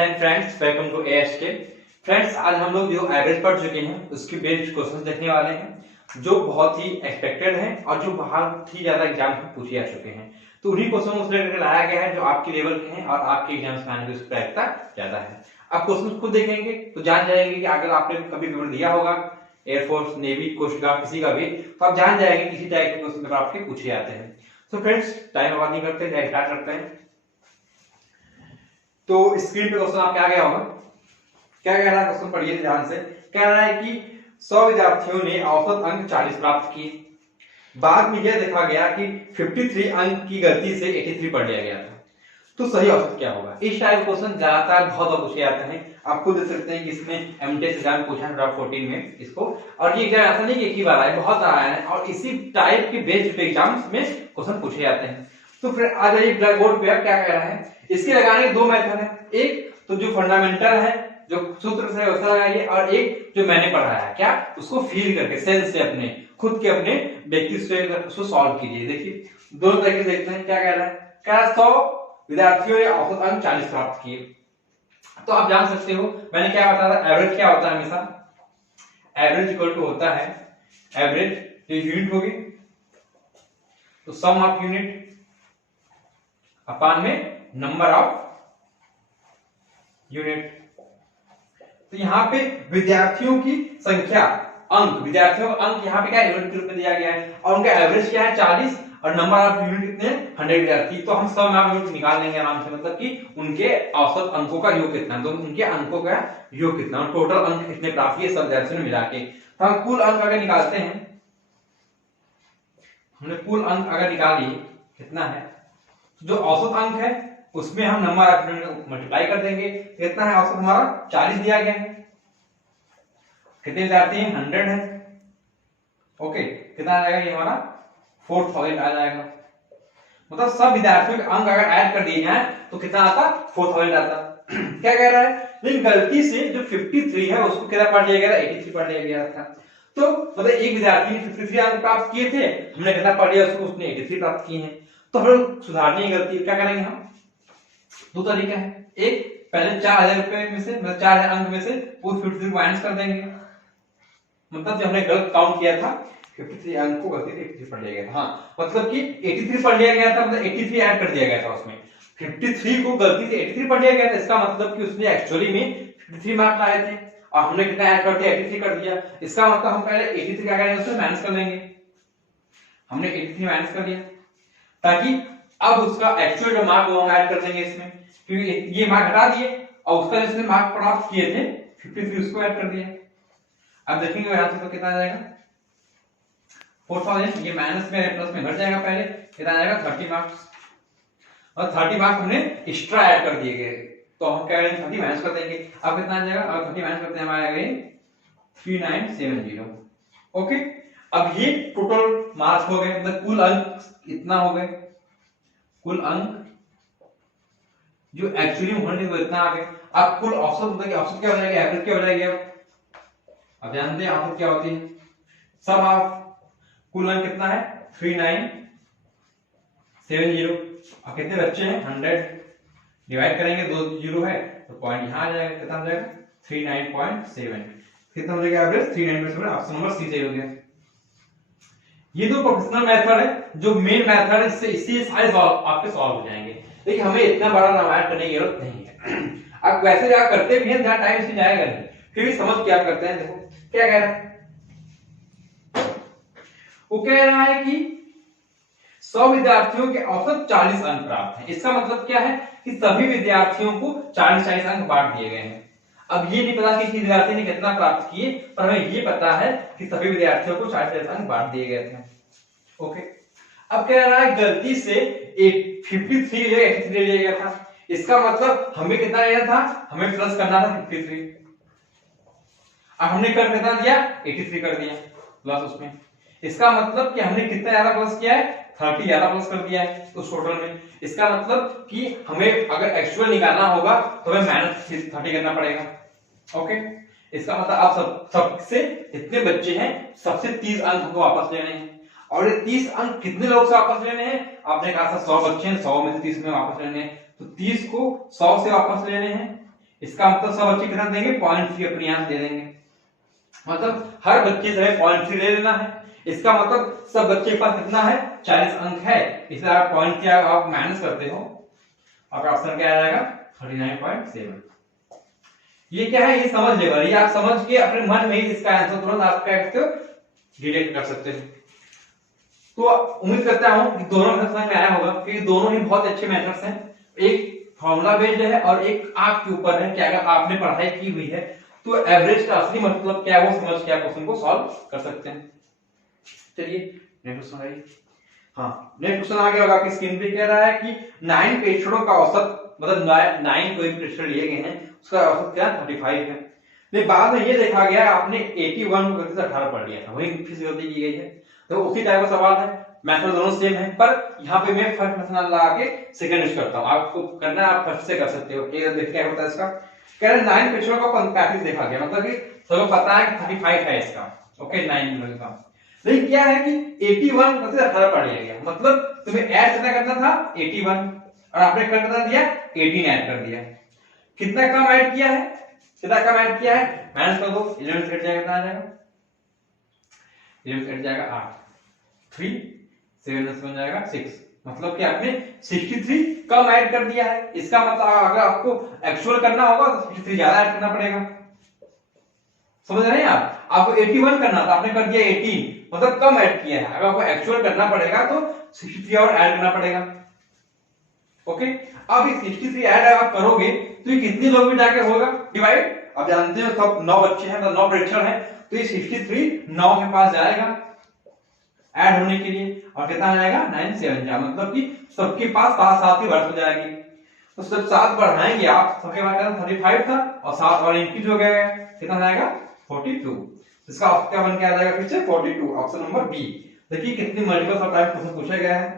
जय Hind friends, welcome to ASK. Friends, आज हम लोग जो एवरेज पढ़ चुके हैं उसके बेस्ड क्वेश्चंस देखने वाले हैं जो बहुत ही एक्सपेक्टेड हैं और जो बहुत ही ज्यादा एग्जाम में पूछे जा चुके हैं। तो उन्हीं क्वेश्चन को लेकर लाया गया है जो आपके लेवल के हैं और आपके एग्जाम्स में आने की प्रायिकता ज्यादा है। आप क्वेश्चन खुद देखेंगे तो जान जाएंगे कि अगर आपने कभी पेपर दिया होगा एयरफोर्स, नेवी, कोस्ट गार्ड किसी का भी, तो आप जान जाएंगे किसी टाइप के क्वेश्चन पेपर आपके पूछे जाते हैं। तो फ्रेंड्स, टाइम बर्बाद नहीं करते, स्टार्ट करते हैं। तो स्क्रीन पे क्वेश्चन आपके आ गया होगा। क्या कह रहा है क्वेश्चन, पढ़िए ध्यान से। कह रहा है कि 100 विद्यार्थियों ने औसत अंक 40 प्राप्त किए। बाद में यह देखा गया कि 53 अंक की गलती से 83 पढ़ लिया गया था, तो सही औसत क्या होगा? इस टाइप क्वेश्चन ज्यादातर बहुत बार पूछे जाते हैं। आप खुद देख सकते हैं कि इसमें एमटेक एग्जाम पूछा है 2014 में इसको, और ये एग्जाम ऐसा नहीं कि एक ही बार आया, बहुत आया है और इसी टाइप के बेस्ड पे एग्जाम्स में क्वेश्चन पूछे जाते हैं। तो फिर आ जाइए ब्लैक बोर्ड पे। क्या कह रहा है, इसके लगाने के दो मेथड है। एक तो जो फंडामेंटल है, जो सूत्र से वैसा लगाइए, और एक जो मैंने पढ़ाया है, क्या उसको फील करके सेंस से अपने खुद के अपने व्यक्तित्व से उसको सॉल्व कीजिए। देखिए दोनों तरीके से देखते हैं। क्या कह रहा है, क्या 100 विद्यार्थियों ने औसत अंक 40 प्राप्त किए। तो आप जान सकते हो मैंने क्या बताया था, एवरेज क्या होता है हमेशा, एवरेज इक्वल टू होता है एवरेज, ये यूनिट होगी तो सम ऑफ यूनिट अपान में नंबर ऑफ यूनिट। तो यहाँ पे विद्यार्थियों की संख्या, अंक, विद्यार्थियों का अंक यहाँ पे क्या यूनिट के रूप में दिया गया है, और उनका एवरेज क्या है 40, और नंबर ऑफ यूनिट कितने 100 विद्यार्थी। तो हम सम ऑफ यूनिट निकाल लेंगे आराम से, मतलब कि उनके औसत अंकों का योग कितना, तो उनके अंकों का योग कितना, टोटल अंक कितने प्राप्त किए सब विद्यार्थियों ने मिला के। तो हम कुल अंक अगर निकालते हैं, हमने कुल अंक अगर निकाल लिए कितना है, जो औसत अंक है उसमें हम नंबर ऑफ यूनिट मल्टीप्लाई कर देंगे। कितना है औसत हमारा 40 दिया गया है, कितने विद्यार्थी हैं 100 है। ओके, कितना आ जाएगा ये हमारा 4000 आ जाएगा। मतलब सब विद्यार्थियों के अंक अगर ऐड कर दिए जाए तो कितना आता, 4000 आता। क्या कह रहा है, लेकिन गलती से जो 53 है उसको कितना पढ़ लिया गया था, 83 पढ़ लिया गया था। तो मतलब एक विद्यार्थी ने 53 अंक प्राप्त किए थे, हमने कितना पढ़ लिया उसको, उसने 83 प्राप्त किए हैं। तो हम सुधारने की गलती क्या करेंगे, हम दो तरीका है। एक, पहले 4000 रुपए में से, मतलब 4000 अंक में से वो 53 माइनस कर देंगे, मतलब जो हमने गलत काउंट किया था 53 अंक को गलती से 83 पढ़ लिया गया था। हाँ, मतलब कि 83 पढ़ लिया गया था, मतलब 83 ऐड कर दिया गया था उसमें, 53 को गलती से 83 पढ़ लिया गया था। इसका मतलब कि उसने एक्चुअली में 53 मार्क्स लाए थे और हमने कितना ऐड कर दिया, 83 कर दिया। इसका मतलब हम पहले 83 क्या करेंगे, उसमें माइनस कर लेंगे। हमने 83 माइनस कर दिया ताकि अब उसका एक्चुअल जो मार्क वो हम ऐड कर देंगे इसमें, क्योंकि ये मार्क हटा दिए और उसका जिसने मार्क प्राप्त किए थे 53 उसको ऐड कर दिया। अब देखेंगे यहां से तो कितना आ जाएगा 4000, ये माइनस में प्लस में घट जाएगा, पहले कितना आ जाएगा 30 मार्क्स, और 30 मार्क्स हमने एक्स्ट्रा ऐड कर दिए गए, तो हम क्या करेंगे 30 माइनस कर देंगे। अब कितना आ जाएगा, अब 30 माइनस करते हैं हमारा आएगा 3970। ओके, अब ये टोटल मार्क्स हो गए, मतलब कुल अंक इतना हो गए, कुल अंक जो एक्चुअली होने वो इतना आ गए। अब कुल औसत, मतलब औसत क्या हो जाएगा, एवरेज क्या हो जाएगा। अब जानते हैं औसत क्या होती है, सम ऑफ कुल अंक कितना है 3970, और कितने बच्चे हैं 100, डिवाइड करेंगे 2 जीरो है तो पॉइंट यहां आ जाएगा, कितना हो जाएगा 39.7, कितना हो जाएगा एवरेज 39.7। ऑप्शन नंबर सी सही हो गया। ये दो प्रोफेशनल मेथड है, जो मेन मेथड है, इससे सारे आपके सॉल्व हो जाएंगे। देखिए हमें इतना बड़ा रामायण करने की जरूरत नहीं है। आप वैसे आप करते भी हैं, जहां टाइम से जाएगा नहीं, फिर भी समझ क्या करते हैं। देखो क्या कह रहा है, वो कह रहा है कि 100 विद्यार्थियों के औसत 40 अंक प्राप्त हैं। इसका मतलब क्या है कि सभी विद्यार्थियों को 40-40 अंक बांट दिए गए हैं। अब ये नहीं पता कि किसी विद्यार्थी ने कितना प्राप्त किए, पर हमें ये पता है कि सभी विद्यार्थियों को 40-40 अंक बांट दिए गए थे। ओके, अब कह रहा है गलती से 53 या 83 ले लिया गया था। इसका मतलब हमें कितना लेना था, हमें प्लस करना था 53, अब हमने कर कितना दिया 83 कर दिया प्लस उसमें। इसका मतलब कि हमने कितना ज्यादा प्लस किया है, 30 ज्यादा प्लस कर दिया है उस टोटल में। इसका मतलब कि हमें अगर एक्चुअल निकालना होगा तो हमें माइनस 30 करना पड़ेगा। ओके, इसका मतलब आप सबसे जितने बच्चे हैं सबसे 30 अंक को वापस लेने हैं, और ये 30 अंक कितने लोग से वापस लेने हैं, आपने कहा था 100 बच्चे हैं, 100 में से 30 में वापस लेने हैं, तो 30 को 100 से वापस लेने हैं। इसका मतलब सब बच्चे कितना देंगे 0.3 अपने यहाँ दे देंगे, मतलब हर बच्चे से 0.3 ले लेना है। इसका मतलब सब बच्चे के पास कितना है 40 अंक है, इसलिए आप 0.3 आप माइनस करते हो, आपका ऑप्शन क्या आ जाएगा 39.7। ये क्या है, ये समझ लेगा, ये आप समझ के अपने मन में ही इसका आंसर तुरंत आप क्या करते हो डिटेक्ट कर सकते हो। तो उम्मीद करता हूं कि दोनों मेथड समझ में आया होगा, क्योंकि दोनों ही बहुत अच्छे मेथड्स हैं, एक फॉर्मूला बेस्ड है और एक आपके ऊपर है कि अगर आपने पढ़ाई की हुई है तो एवरेज का असली मतलब क्या है वो समझ के आप क्वेश्चन को सॉल्व कर सकते हैं। चलिए नेक्स्ट क्वेश्चन आइए। हाँ, नेक्स्ट क्वेश्चन आ गया होगा, आपकी स्क्रीन पे कह रहा है कि 9 प्रेक्षणों का औसत, मतलब 9 कोई प्रेक्षण लिए गए हैं, उसका औसत क्या 35 है। लेकिन बाद में ये देखा गया आपने 81 को 18 पढ़ लिया था, वही फिर से गलती की गई है। तो उसी टाइप का सवाल है, मेथड दोनों सेम है, पर यहाँ पे मैं फर्स्ट मेथड लगा के सेकंड यूज करता हूँ, आपको करना है आप फर्स्ट से कर सकते हो। देखिए क्या होता है इसका, कह रहे 9 प्रेक्षणों का 35 देखा गया, मतलब कि सबको पता है कि 35 है इसका, ओके 9 का। लेकिन क्या है कि 81 को 18 पढ़ लिया गया, मतलब तुम्हें ऐड कितना करना था 81 और आपने कर कितना दिया 18 ऐड कर दिया। कितना कम ऐड किया है, कितना कम ऐड किया है, माइनस कर दो, 11 से हट जाएगा, कितना आ जाएगा 11 से हट जाएगा 8, 3 7 से बन जाएगा 6, मतलब कि आपने 63 कम ऐड कर दिया है। इसका मतलब अगर आपको एक्चुअल करना होगा तो 63 ज्यादा ऐड करना पड़ेगा, समझ रहे हैं आप। आपको 81 करना था, आपने कर दिया 18, मतलब कम ऐड किया है। अगर आपको एक्चुअल करना पड़ेगा तो 63 और ऐड करना पड़ेगा, ओके। अब ये 63 ऐड आप करोगे तो ये कितने लोग में जाके होगा डिवाइड, आप जानते हो सब 9 बच्चे हैं तो 9 प्रेक्षण है, तो ये 63 9 के पास जाएगा ऐड होने के लिए, और कितना आ जाएगा 9 7 जा, मतलब कि सबके पास 7 ही वर्ष हो जाएगी। तो सब 7 बढ़ाएंगे आप, सबके पास 35 था और 7 और इंक्रीज हो गया, कितना जाएगा 42। इसका ऑप्शन क्या बन के आ जाएगा फिर से 42, ऑप्शन नंबर बी। देखिए कितनी मल्टीपल ऑफ टाइप क्वेश्चन पूछा गया है,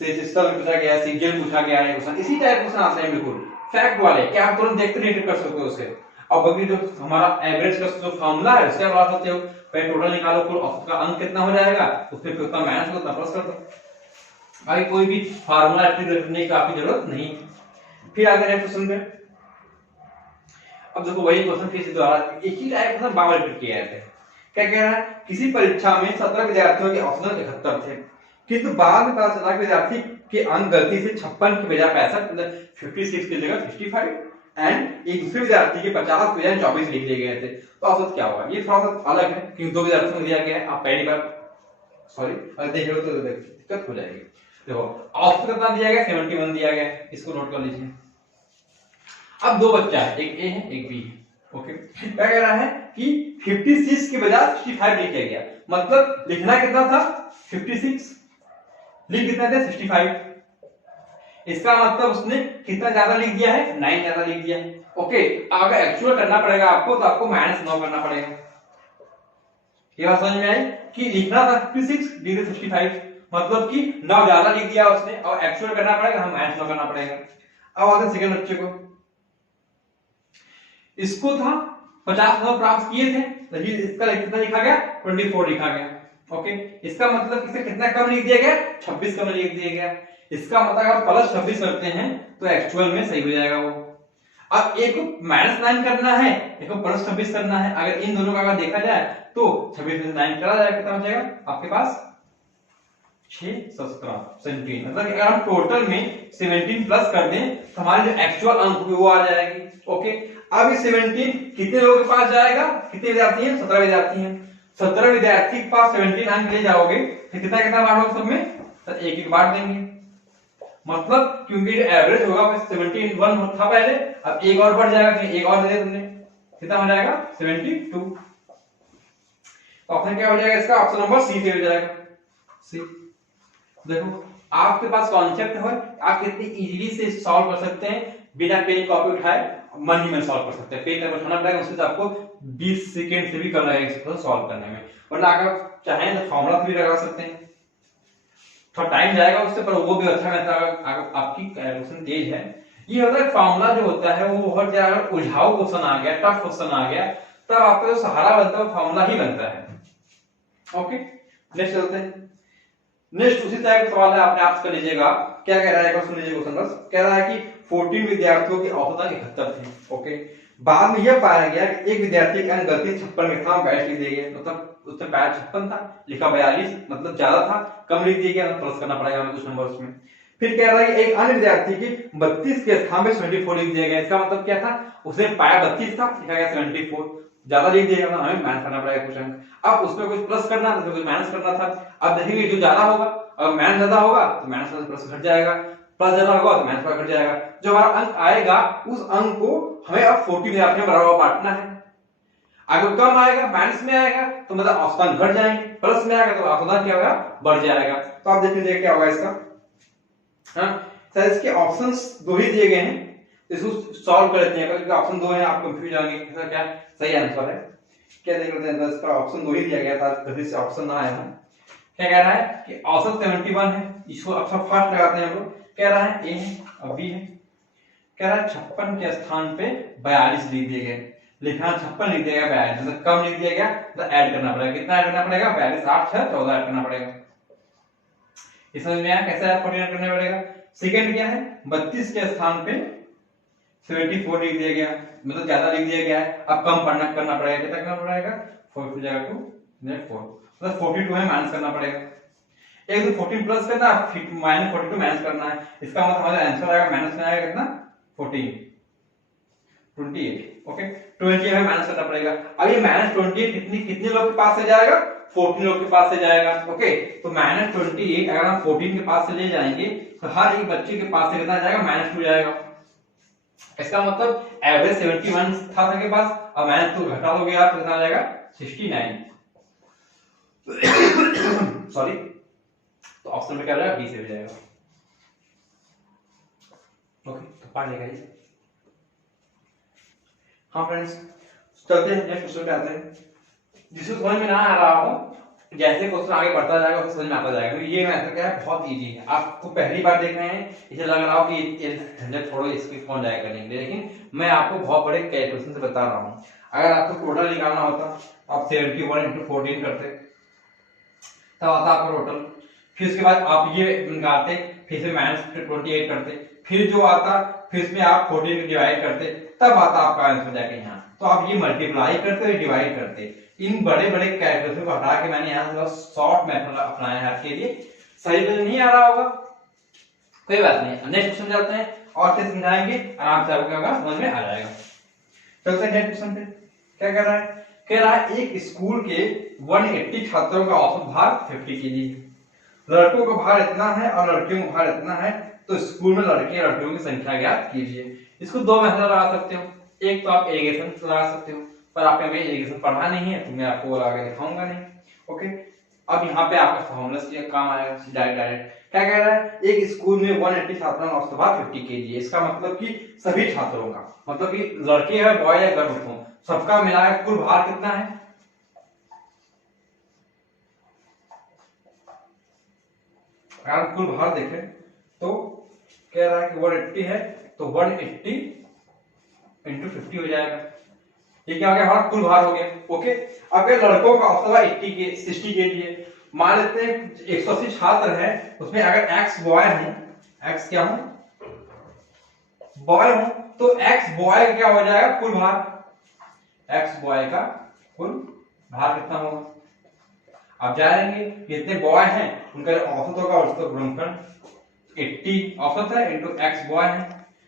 सिस्टम में पूछा गया है, सीजीएल पूछा गया है क्वेश्चन, इसी टाइप क्वेश्चन आते हैं बिल्कुल फैक्ट वाले, क्या आप तुरंत देखते नहीं कर सकते हो उसे। अब अभी जो हमारा एवरेज का जो फार्मूला है उसका बता सकते हो, पहले टोटल निकालो, कुल औसत का अंक कितना हो जाएगा, उसमें कितना माइनस करो, उतना प्लस कर दो। भाई कोई भी फार्मूला करने की आपकी जरूरत नहीं। फिर आगे नेक्स्ट क्वेश्चन पे, अब देखो वही क्वेश्चन फिर से दोबारा एक ही टाइप क्वेश्चन बार रिपीट किया जाता है। क्या कह रहा है, किसी परीक्षा में 17 विद्यार्थियों के औसतन 71 थे, किंतु बाद में पता चला कि विद्यार्थी के अंक गलती से 56 की बजाय 65, मतलब 56 की जगह 65, एंड एक दूसरे विद्यार्थी के 50 की बजाय 24 लिख दिए गए थे, तो औसत क्या होगा। ये थोड़ा सा अलग है क्योंकि 2 विद्यार्थियों को दिया गया है, आप पहली बार सॉरी अगर देख रहे हो तो दिक्कत हो जाएगी। देखो औसत कितना दिया गया 71 दिया गया, इसको नोट कर लीजिए। अब 2 बच्चा है, एक ए है एक बी है, ओके। क्या कह रहा है कि 56 के बजाय 65 लिखा गया, मतलब लिखना कितना था 56, लिख कितना था 65, इसका मतलब उसने कितना ज्यादा लिख दिया है 9 ज्यादा लिख दिया है, ओके। अगर एक्चुअल करना पड़ेगा आपको तो आपको -9 करना पड़ेगा। ये बात समझ में आई कि लिखना था 56 लिख दिया 65, मतलब कि 9 ज्यादा लिख दिया उसने, और एक्चुअल करना पड़ेगा हम -9 करना पड़ेगा। अब आते सेकंड बच्चे को, इसको था 50 नंबर प्राप्त किए थे, लेकिन इसका कितना लिखा गया 24 लिखा गया, ओके। इसका मतलब इसे कितना कम लिख दिया गया 26 कम लिख दिया गया। इसका मतलब अगर प्लस 26 करते हैं तो एक्चुअल में सही हो जाएगा वो। अब एक को -9 करना है, एक को प्लस 26 करना है, अगर इन दोनों का अगर देखा जाए तो 26 में 9 करा जाएगा, कितना हो जाएगा आपके पास 6 17 17, मतलब अगर हम टोटल में 17 प्लस कर दें तो हमारी जो एक्चुअल अंक होगी वो आ जाएगी, ओके। अब ये 17 कितने लोगों के पास जाएगा, कितने विद्यार्थी हैं 17 विद्यार्थी हैं, 17 विद्यार्थी के पास 17 अंक ले जाओगे तो कितना कितना बांटोगे सब में, तो एक एक बांट देंगे, मतलब क्योंकि एवरेज होगा 71 था पहले, अब एक और बढ़ जाएगा, एक और दे दे तुमने, कितना हो जाएगा 72। तो ऑप्शन क्या हो जाएगा इसका, ऑप्शन नंबर सी से हो जाएगा, सी। देखो आपके पास कॉन्सेप्ट है, आप कितनी इजीली से सॉल्व कर सकते हैं, बिना पेन कॉपी उठाए मन ही में सॉल्व कर सकते हैं। पेन कर उठाना पड़ेगा, उससे तो आपको 20 सेकंड से भी कम लगेगा इसको सॉल्व करने में, वरना अगर चाहें तो फॉर्मूला भी लगा सकते हैं, थोड़ा टाइम जाएगा उससे, पर वो भी अच्छा रहता है अगर आपकी कैलकुलेशन तेज है। ये होता है फार्मूला जो होता है वो बहुत ज्यादा उलझाऊ क्वेश्चन आ गया, टफ क्वेश्चन आ गया, तब आपका जो सहारा बनता है वो फार्मूला ही बनता है, ओके। नेक्स्ट चलते हैं, नेक्स्ट उसी टाइप का सवाल है, आपने आप कर लीजिएगा। क्या कह रहा है, सुन लीजिए क्वेश्चन बस। कह रहा है कि 14 विद्यार्थियों की औसत अंक 71 थे। ओके, बाद में यह पाया गया कि एक विद्यार्थी का अंक गलती 56 में था, 42 लिख दिया गया, मतलब उससे 56 था, लिखा 42, मतलब ज्यादा था, कम लिख दिया गया, प्लस करना पड़ेगा हमें कुछ नंबर उसमें। फिर कह रहा है कि एक अन्य विद्यार्थी की 32 के स्थान पे 74 लिख दिया गया। इसका मतलब क्या था, उसने पाया 32 था, लिखा गया 74, ज्यादा लिख दिया गया, हमें माइनस करना पड़ेगा कुछ अंक। अब उसमें कुछ प्लस करना था, कुछ माइनस करना था। अब देखेंगे जो ज्यादा होगा, अगर माइनस ज्यादा होगा तो माइनस प्लस घट जाएगा, प्लस ज्यादा होगा तो माइनस घट जाएगा। जो हमारा अंक आएगा उस अंक को हमें अब 40 विद्यार्थियों में बराबर बांटना है। अगर कम आएगा, माइनस में आएगा तो मतलब औसतन घट जाएंगे, प्लस में आएगा तो औसतन क्या होगा, बढ़ जाएगा। तो आप देखिए क्या होगा इसका। हाँ सर, इसके ऑप्शंस दो ही दिए गए हैं, इसको सॉल्व कर लेते हैं, क्योंकि ऑप्शन दो है, आप कंफ्यूज होंगे इसका क्या सही आंसर है। क्या देख लेते हैं, इसका ऑप्शन दो ही दिया गया था, कभी से ऑप्शन ना आया। क्या कह रहा है कि औसत 71 है, इसको अच्छा फर्स्ट लगाते हैं हम लोग। कह रहा है ए है और बी है। कह रहा है 56 के स्थान पे 42 लिख दिए गए, लिखा 56 लिख दिया गया, 42 मतलब कम लिख दिया गया, तो ऐड करना पड़ेगा। कितना ऐड करना पड़ेगा, 42 8 6 14 ऐड करना पड़ेगा। इस समझ में आया कैसे आप 40 ऐड करना पड़ेगा। सेकंड क्या है, 32 के स्थान पे 74 लिख दिया गया, मतलब ज्यादा लिख दिया गया है, अब कम पढ़ना करना पड़ेगा। कितना करना पड़ेगा, 4 टू 4 मतलब 42 है, माइनस करना पड़ेगा। एक तो 14 प्लस करना, माइनस 42 माइनस करना है। इसका मतलब हमारा आंसर आएगा, माइनस में आएगा कितना, 14 28। ओके, 20 है, माइनस करना पड़ेगा। अब ये माइनस 28 कितने लोग के पास से जाएगा, 14 लोग के पास से जाएगा। ओके, तो माइनस 28 अगर हम 14 के पास से ले जाएंगे तो हर एक बच्चे के पास से कितना जाएगा, -2 जाएगा। इसका मतलब एवरेज 71 था सबके पास, अब -2 घटा दोगे आप तो कितना आ जाएगा, 69। सॉरी, तो ऑप्शन में क्या रहेगा, बी से हो जाएगा। ओके, तो पढ़ लेगा ये। हाँ फ्रेंड्स, चलते हैं नेक्स्ट क्वेश्चन पे आते हैं। जिसको समझ में ना आ रहा हो, जैसे क्वेश्चन आगे बढ़ता जाएगा उसको समझ में आता जाएगा। तो ये मैथड क्या है, बहुत इजी है, आपको पहली बार देख रहे हैं इसे लग रहा हो कि ये झंझट छोड़ो, इसकी कौन जाएगा करेंगे, लेकिन मैं आपको बहुत बड़े कैलकुलेशन से बता रहा हूँ। अगर आपको टोटल निकालना होता आप 71 × 14 करते, तब आता आपका टोटल। फिर उसके बाद आप ये निकालते, फिर से -28 करते, फिर जो आता फिर इसमें आप 14 को डिवाइड करते, तब आता आपका आंसर जाके यहाँ। तो आप ये मल्टीप्लाई करते और डिवाइड करते। इन बड़े बड़े कैलकुलेशन को हटा के मैंने यहाँ थोड़ा शॉर्ट मेथड अपनाया है आपके लिए। सही तो नहीं आ रहा होगा, कोई बात नहीं, नेक्स्ट क्वेश्चन चलते हैं और फिर समझाएंगे, आराम से आपको क्या होगा, समझ में आ जाएगा। चलते हैं नेक्स्ट क्वेश्चन पे। क्या कह रहा है, कह रहा है एक स्कूल के 180 छात्रों का औसत भार 50 kg है। लड़कों का भार इतना है और लड़कियों का भार इतना है, तो स्कूल में लड़के और लड़कियों की संख्या ज्ञात कीजिए। इसको दो मेथड लगा सकते हो, एक तो आप एलिगेशन लगा सकते हो, पर आपने में एलिगेशन पढ़ा नहीं है तो मैं आपको लगा के दिखाऊंगा नहीं। ओके, अब यहाँ पे आपका फॉर्मूला से काम आएगा डायरेक्ट। क्या कह रहा है, एक स्कूल में 180 छात्रों का औसत भार 50 kg है। इसका मतलब कि सभी छात्रों का, मतलब कि लड़के है, बॉय या गर्ल हो, सबका मिलाकर कुल भार कितना है, अगर कुल भार देखें तो कह रहा है कि 180 है, तो 180 × 50 हो जाएगा। ये क्या हो गया, हमारा कुल भार हो गया। ओके, अगर लड़कों का औसत भार 60 के लिए, मान लेते हैं 180 छात्र हैं, उसमें अगर x बॉय हो, x क्या हो, बॉय हो, तो x बॉय क्या हो जाएगा, कुल भार, x बॉय का कुल भार कितना होगा। अब जाएंगे कितने बॉय हैं उनका औसत होगा, उसका गुणनफल 80 औसत है इनटू x बॉय है,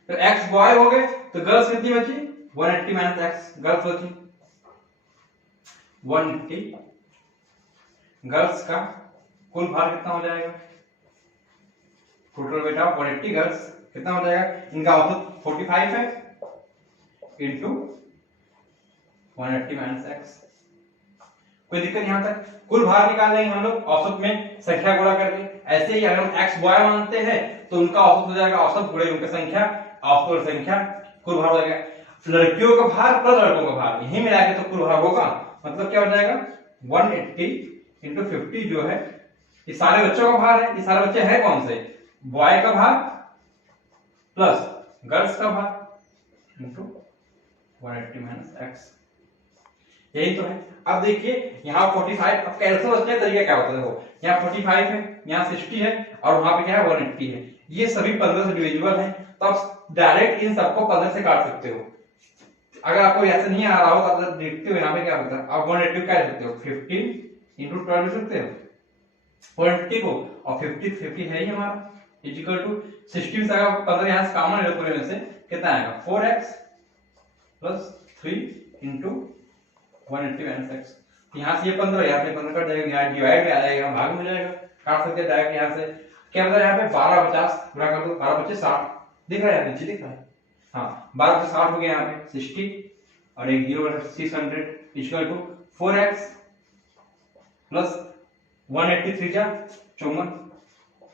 तो x बॉय हो गए, तो गर्ल्स कितनी बची, 180 - x गर्ल्स बची 180। गर्ल्स का कुल भार कितना हो जाएगा, टोटल बेटा 180 गर्ल्स कितना हो जाएगा, इनका औसत 45 है इनटू 180 - x। कोई दिक्कत यहां तक, कुल भार निकाल लेंगे हम लोग औसत में संख्या गुणा करके। ऐसे ही अगर हम x बॉय मानते हैं तो उनका औसत हो जाएगा औसत गुणे उनकी संख्या, औसत और संख्या कुल भार हो जाएगा। लड़कियों का भार प्लस लड़कों का भार यही मिला के तो कुल भार होगा, मतलब क्या हो जाएगा 180 × 50 जो है ये सारे बच्चों का भार है। ये सारे बच्चे हैं कौन से, बॉय का भार प्लस गर्ल्स का भार इनटू 180 - x, यही तो है। अब देखिए यहाँ 45, अब कैलकुलेशन का तरीका क्या होता है, देखो यहाँ 45 है, यहाँ 60 है और वहां पे क्या है 180 है। ये सभी 15 से डिविजिबल हैं, तो आप डायरेक्ट इन सबको 15 से काट सकते हो। अगर आपको ऐसा नहीं आ रहा हो तो आप देखते हो यहाँ पे क्या होता है, आप 180 क्या लिख सकते हो, 15 इंटू 12 लिख सकते हो 180 को, और 50 है ही हमारा, इक्वल टू 60 से अगर 15 यहाँ से कॉमन ले लो पूरे में से, कितना आएगा 4x plus 3 into 180 minus x। यहाँ से ये 15, यहाँ से 15 कट जाएगा, यहाँ डिवाइड में आ जाएगा, भाग में जाएगा, काट सकते हैं डायरेक्ट यहाँ से। क्या बता यहाँ पे 12 50 गुणा कर दो, 12 25 60 दिख रहा है, नीचे दिख रहा है, हाँ 12 से 60 हो गया, यहाँ पे 60 और एक 0 600 इक्वल टू 4x प्लस 183 जा 54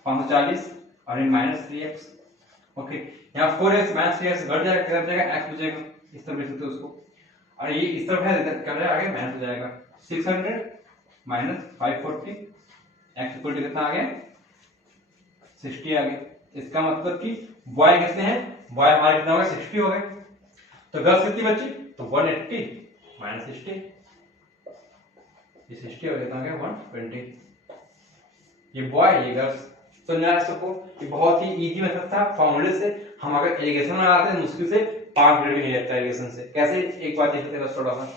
540 और एक माइनस 3x। ओके, यहाँ 4x माइनस 3x घट जाएगा, किधर जाएगा x हो जाएगा, इस तरह लिख सकते हो उसको, और ये इस तरफ है क्या जाएगा आगे माइनस हो जाएगा 600 माइनस 540 x इक्वल टू कितना आ गया 60 आ गया। इसका मतलब कि y कितने हैं, y हमारे कितना होगा 60 हो गए, तो गर्ल्स कितनी बची, तो 180 माइनस 60, ये 60 हो गया, 120, ये बॉय ये गर्ल्स। तो ना सबको ये बहुत ही इजी मेथड था, फॉर्मूले से हम अगर एलिगेशन लगाते हैं मुश्किल से 5 मिनट भी नहीं लगता एलिगेशन से। कैसे, एक बात देखते हैं थोड़ा सा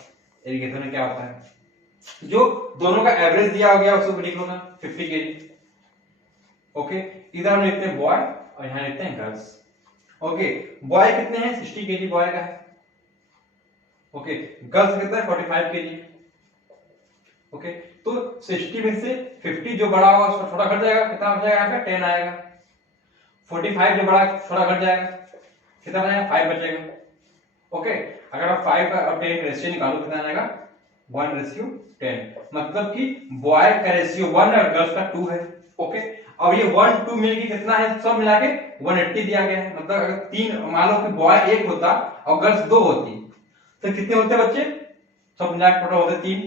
एलिगेशन में क्या होता है, जो दोनों का एवरेज दिया हो गया उसको लिख लो ना 50 kg। ओके, इधर हम लिखते हैं बॉय और यहाँ लिखते हैं गर्ल्स। ओके, बॉय कितने हैं 60 kg बॉय का है, ओके गर्ल्स कितना है 45 kg। ओके, तो 60 में से 50 जो बड़ा होगा उसका छोटा घट जाएगा, कितना हो जाएगा यहाँ पे 10 आएगा, 45 जो बड़ा छोटा घट जाएगा, कितना बचेगा 5 बचेगा। ओके, अगर आप 5 और 10 का रेशियो निकालो कितना आएगा 1:10, मतलब कि बॉय का रेशियो 1 और गर्ल्स का 2 है। ओके, अब ये 1 2 मिलके कितना है, सब मिला के 180 दिया गया है, मतलब अगर 3 मान लो कि बॉय 1 होता और गर्ल्स 2 होती तो कितने होते बच्चे, सब मिला के टोटल होते 3,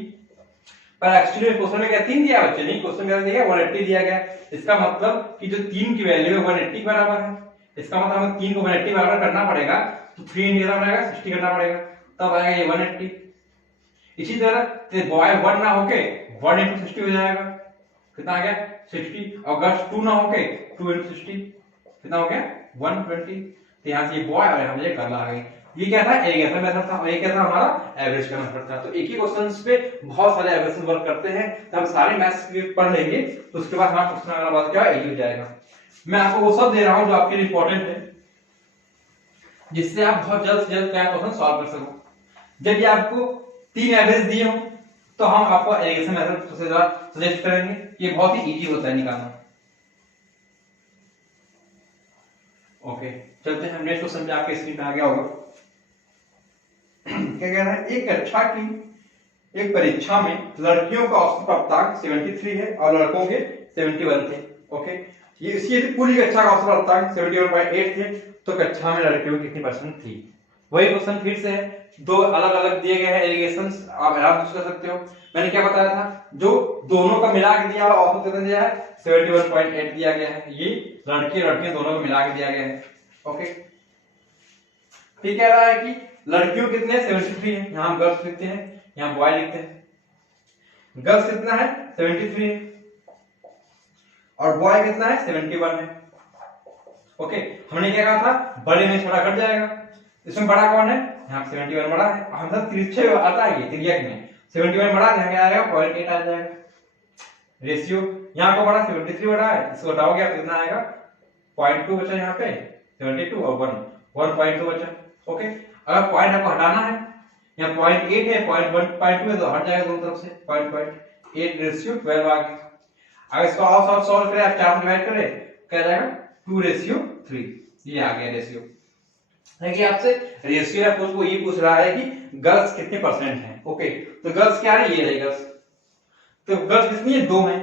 पर एक्चुअली क्वेश्चन में क्या 3 दिया बच्चे, नहीं क्वेश्चन में दिया 180 दिया गया। इसका मतलब कि जो 3 की वैल्यू है 180 के बराबर है, इसका मतलब हमें 3 को 180 बराबर करना पड़ेगा, तो 3 कितना बनेगा 60 करना पड़ेगा, तब आएगा ये 180। इसी तरह बॉय 1 ना होके 1 into 60 हो जाएगा, कितना आ गया 60, और गर्ल्स 2 ना होके 2 into 60 कितना हो गया 120। तो यहाँ से ये बॉय और यहाँ पे गर्ल आ गई। ये क्या था, एलिगेशन मेथड था, और ये क्या था हमारा एवरेज का मेथड था। तो एक ही क्वेश्चंस पे बहुत सारे एवरेज वर्क करते हैं, तो हम सारे मैथ्स पढ़ लेंगे, तो उसके बाद हमारा क्वेश्चन अगला बात क्या है हो जाएगा। मैं आपको वो सब दे रहा हूं जो आपके लिए इंपॉर्टेंट है, जिससे आप बहुत जल्द से जल्द क्या क्वेश्चन सॉल्व कर सको। जब ये आपको 3 एवरेज दिए हो तो हम आपको एलिगेशन मेथड सबसे ज्यादा सजेस्ट करेंगे, ये बहुत ही इजी होता है निकालना। ओके, चलते हैं नेक्स्ट क्वेश्चन पे, आपके स्क्रीन पे आ गया होगा। क्या कह रहा है, एक कक्षा की एक परीक्षा में लड़कियों का औसत प्राप्तांक 73 है और लड़कों के 71 थे। ओके, ये इसकी पूरी कक्षा का औसत प्राप्तांक 71.8 थे, तो कक्षा में लड़कियों की कितनी परसेंट थी। वही क्वेश्चन फिर से है, दो अलग अलग दिए गए हैं एलिगेशंस, आप आराम से कर सकते हो। मैंने क्या बताया था, जो दोनों का मिला के दिया हुआ औसत कितना दिया है 71.8 दिया गया है, ये लड़के लड़कियां दोनों को मिला के दिया गया है। ओके, फिर कह रहा है कि लड़कियों कितने 73 है, यहां हम गर्ल्स लिखते हैं, यहां बॉय लिखते हैं। गर्ल्स कितना है 73 है और बॉय कितना है 71 है। ओके, हमने क्या कहा था, बड़े में छोटा घट जाएगा, इसमें बड़ा कौन है, यहाँ 71 बड़ा है, हम सब तिरछे आता है तिर्यक में 71 बड़ा है, क्या आएगा 0.8 आ जाएगा। रेशियो यहाँ को बड़ा 73 बड़ा है, इसको हटाओगे आप कितना आएगा 0.2 बचा, यहाँ पे 72 और 1.2 बचा। ओके, अगर पॉइंट आपको हटाना है, यहाँ 0.8 है 0.1.2 है, तो हट जाएगा दोनों तरफ से 0.8 रेशियो 12 आ गया। अगर इसको और सॉल्व करें, आप 4 से डिवाइड करें, क्या जाएगा 2:3, ये आ गया रेशियो। देखिए आपसे रेशियो है, आपको ये पूछ रहा है कि गर्ल्स कितने परसेंट हैं। ओके, तो गर्ल्स क्या है, ये रही गर्ल्स, तो गर्ल्स कितनी है 2 है,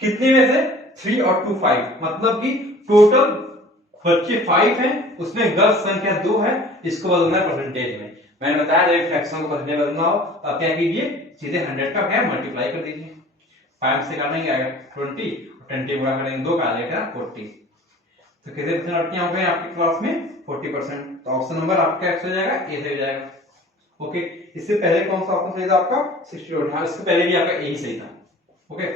कितने में से 3 और 2 5, मतलब कि टोटल बच्चे 5 हैं, उसमें गर्ल्स संख्या 2 है, इसको बदलना है परसेंटेज में। मैंने बताया जब फ्रैक्शन को परसेंटेज बदलना हो तो आप क्या कीजिए, सीधे 100 का क्या मल्टीप्लाई कर दीजिए, 5 से करने आएगा 20 और 20 गुणा करेंगे 2 का आ जाएगा 40। तो कितने परसेंट लड़कियां हो गई आपकी क्लास में 40%, तो ऑप्शन नंबर आपका एक्स हो जाएगा, ए सही हो जाएगा। ओके, इससे पहले कौन सा ऑप्शन सही था आपका 60, हाँ इससे पहले भी आपका ए ही सही था। ओके,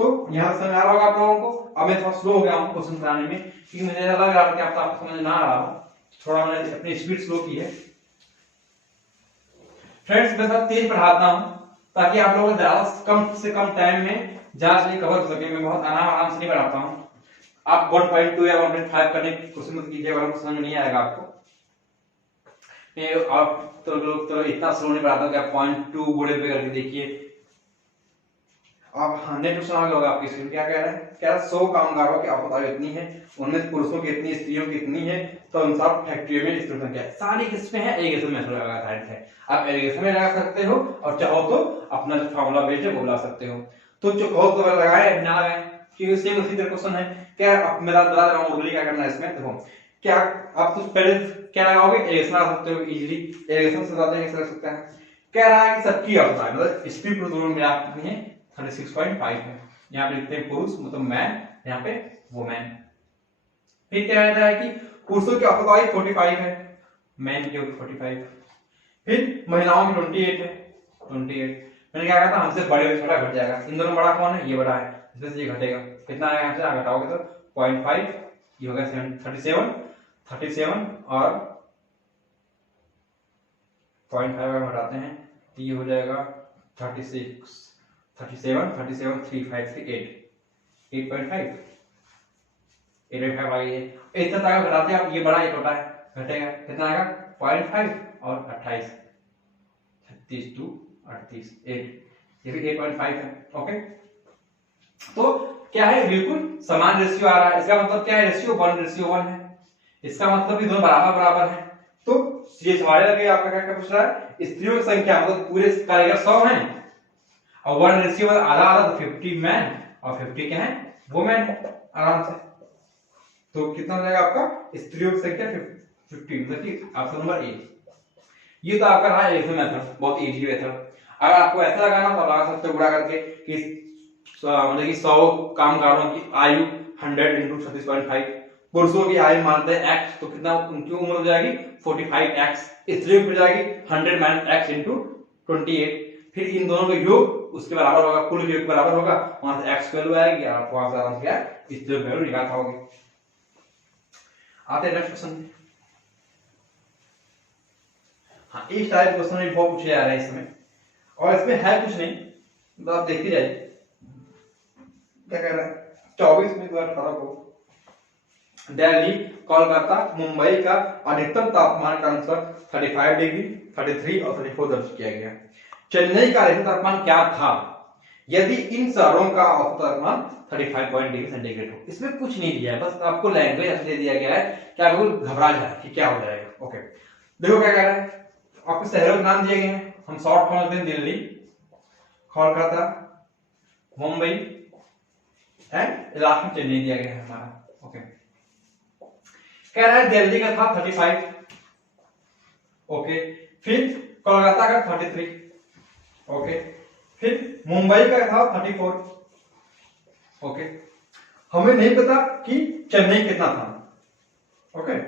तो यहाँ समझ आ रहा होगा आप लोगों को। अब मैं थोड़ा स्लो हो गया हूँ क्वेश्चन बनाने में, क्योंकि मुझे लग रहा है कि आपको समझ ना आ रहा हो, थोड़ा मैंने अपनी स्पीड स्लो की है। फ्रेंड्स मैं थोड़ा तेज पढ़ाता हूँ ताकि आप लोगों को ज्यादा कम से कम टाइम में ज्यादा से कवर हो सके। मैं बहुत आराम से नहीं पढ़ाता हूँ। आप 1.2 या 1.5 करने की कोशिश मत कीजिए, अगर समझ में नहीं आएगा आपको। आप तो लोग तो इतना स्लो नहीं पढ़ाता कि आप 0.2 बोर्ड पे करके देखिए। आप 100% आगे होगा आपकी स्क्रीन। क्या कह रहा है, कह रहा है 100 कामगारों की औसत इतनी है, उनमें पुरुषों की इतनी, स्त्रियों की इतनी है, तो अनुसार फैक्ट्री में स्त्री संख्या सारी किसमें है, एलिगेशन में लगा है। आप एलिगेशन में लगा सकते हो और चाहो तो अपना जो फार्मूला बेस्ड है वो लगा सकते हो। तो जो कहो तो लगाए ना लगाए, क्योंकि सेम उसी तरह क्वेश्चन है। क्या आप मेरा बता रहा हूँ क्या करना है इसमें। देखो क्या आप तो पहले क्या लगाओगे, एलिगेशन लगा सकते हो इजीली। एलिगेशन से ज्यादा कैसे लग सकता है। कह रहा है कि सबकी औसत है, मतलब स्त्री पुरुष दोनों मिला कितनी है, 36.5 है। यहाँ पे लिखते हैं पुरुष मतलब मैन, यहाँ पे वुमेन। फिर क्या कहता है कि पुरुषों की औसत आयु 45 है, मैन की 45। फिर महिलाओं की 28 है, 28। मैंने क्या कहा था, हमसे बड़े में छोटा घट जाएगा। इन दोनों बड़ा कौन है, ये बड़ा है, इसमें से ये घटेगा। कितना आएगा यहाँ से घटाओगे तो 0.5, ये होगा 37 और 0.5 अगर घटाते हैं तो ये हो जाएगा 36, 37, 3, 5, 3, 8.5 आ गई है। इतना तक घटाते हैं आप, ये बड़ा ये छोटा है, घटेगा कितना आएगा 0.5 और 28, 36 2 38 8, ये भी 8.5 है। ओके, तो क्या है, बिल्कुल समान रेशियो आ रहा है। इसका मतलब क्या है, रेशियो 1:1 है। इसका मतलब भी दोनों बराबर बराबर है। तो ये हमारे लगे आपका क्या पूछ रहा है, स्त्रियों की संख्या मतलब पूरे कारीगर 100 हैं और 1:1 आधा आधा, तो 50 मैन और 50 क्या है वुमेन, आराम से। तो कितना हो जाएगा आपका, स्त्रियों की संख्या 50, मतलब कि ऑप्शन नंबर ए। ये तो आपका रहा एलिगेशन मेथड, बहुत इजी मेथड। अगर आपको ऐसा लगाना तो लगा सकते हो बुरा करके कि मतलब कि 100 कामगारों की आयु 100 × 36.5, पुरुषों की आयु मानते हैं x, तो कितना उनकी उम्र हो जाएगी 45x, स्त्रियों की हो जाएगी 100 - x × 28। फिर इन दोनों का योग उसके बराबर होगा, कुल योग के बराबर होगा, वहां से x वैल्यू आएगी, आप वहां से आराम से क्या स्त्रियों की वैल्यू निकाल पाओगे। आते हैं नेक्स्ट क्वेश्चन। हाँ, इस टाइप क्वेश्चन भी बहुत पूछे जा रहे हैं इसमें, और इसमें है कुछ नहीं, तो आप देखते जाइए क्या कह रहा है। 24 मई 2018 को दिल्ली, कोलकाता, मुंबई का अधिकतम तापमान का अनुसार 35 डिग्री, 33 और 34 दर्ज किया गया। चेन्नई का अधिकतम तापमान क्या था यदि इन शहरों का औसत तापमान 35 डिग्री सेंटीग्रेड हो। इसमें कुछ नहीं दिया है, बस आपको लैंग्वेज दे दिया गया है कि आप घबरा जाए कि क्या हो जाएगा। ओके, देखो क्या कह रहा है, आपको शहरों के नाम दिए गए हैं, हम शॉर्ट फॉर्म लेते हैं, दिल्ली, कोलकाता, मुंबई एंड लास्ट में चेन्नई दिया गया है हमारा। ओके, कह रहा है दिल्ली का था 35, ओके, फिर कोलकाता का 33, ओके, फिर मुंबई का था 34, ओके। हमें नहीं पता कि चेन्नई कितना था, ओके,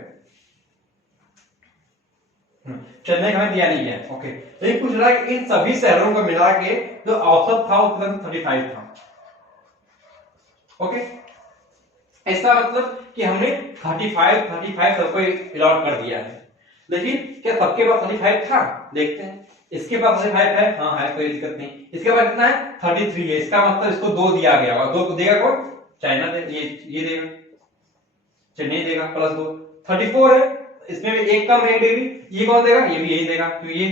चेन्नई का हमें दिया नहीं है, ओके। लेकिन पूछ रहा है कि इन सभी शहरों को मिला के जो औसत था वो 35 था, ओके। इसका मतलब कि हमने 35 सबको अलॉट कर दिया है, लेकिन क्या सबके पास 35 था, देखते हैं। इसके पास 35 है, हाँ है, कोई दिक्कत नहीं। इसके पास कितना है 33 है, इसका मतलब इसको 2 दिया गया होगा। 2 को देगा कौन, चाइना दे, ये देगा, चेन्नई देगा, +2 34 है, इसमें भी एक कम 1 डिग्री, ये कौन देगा, ये भी यही देगा, क्योंकि ये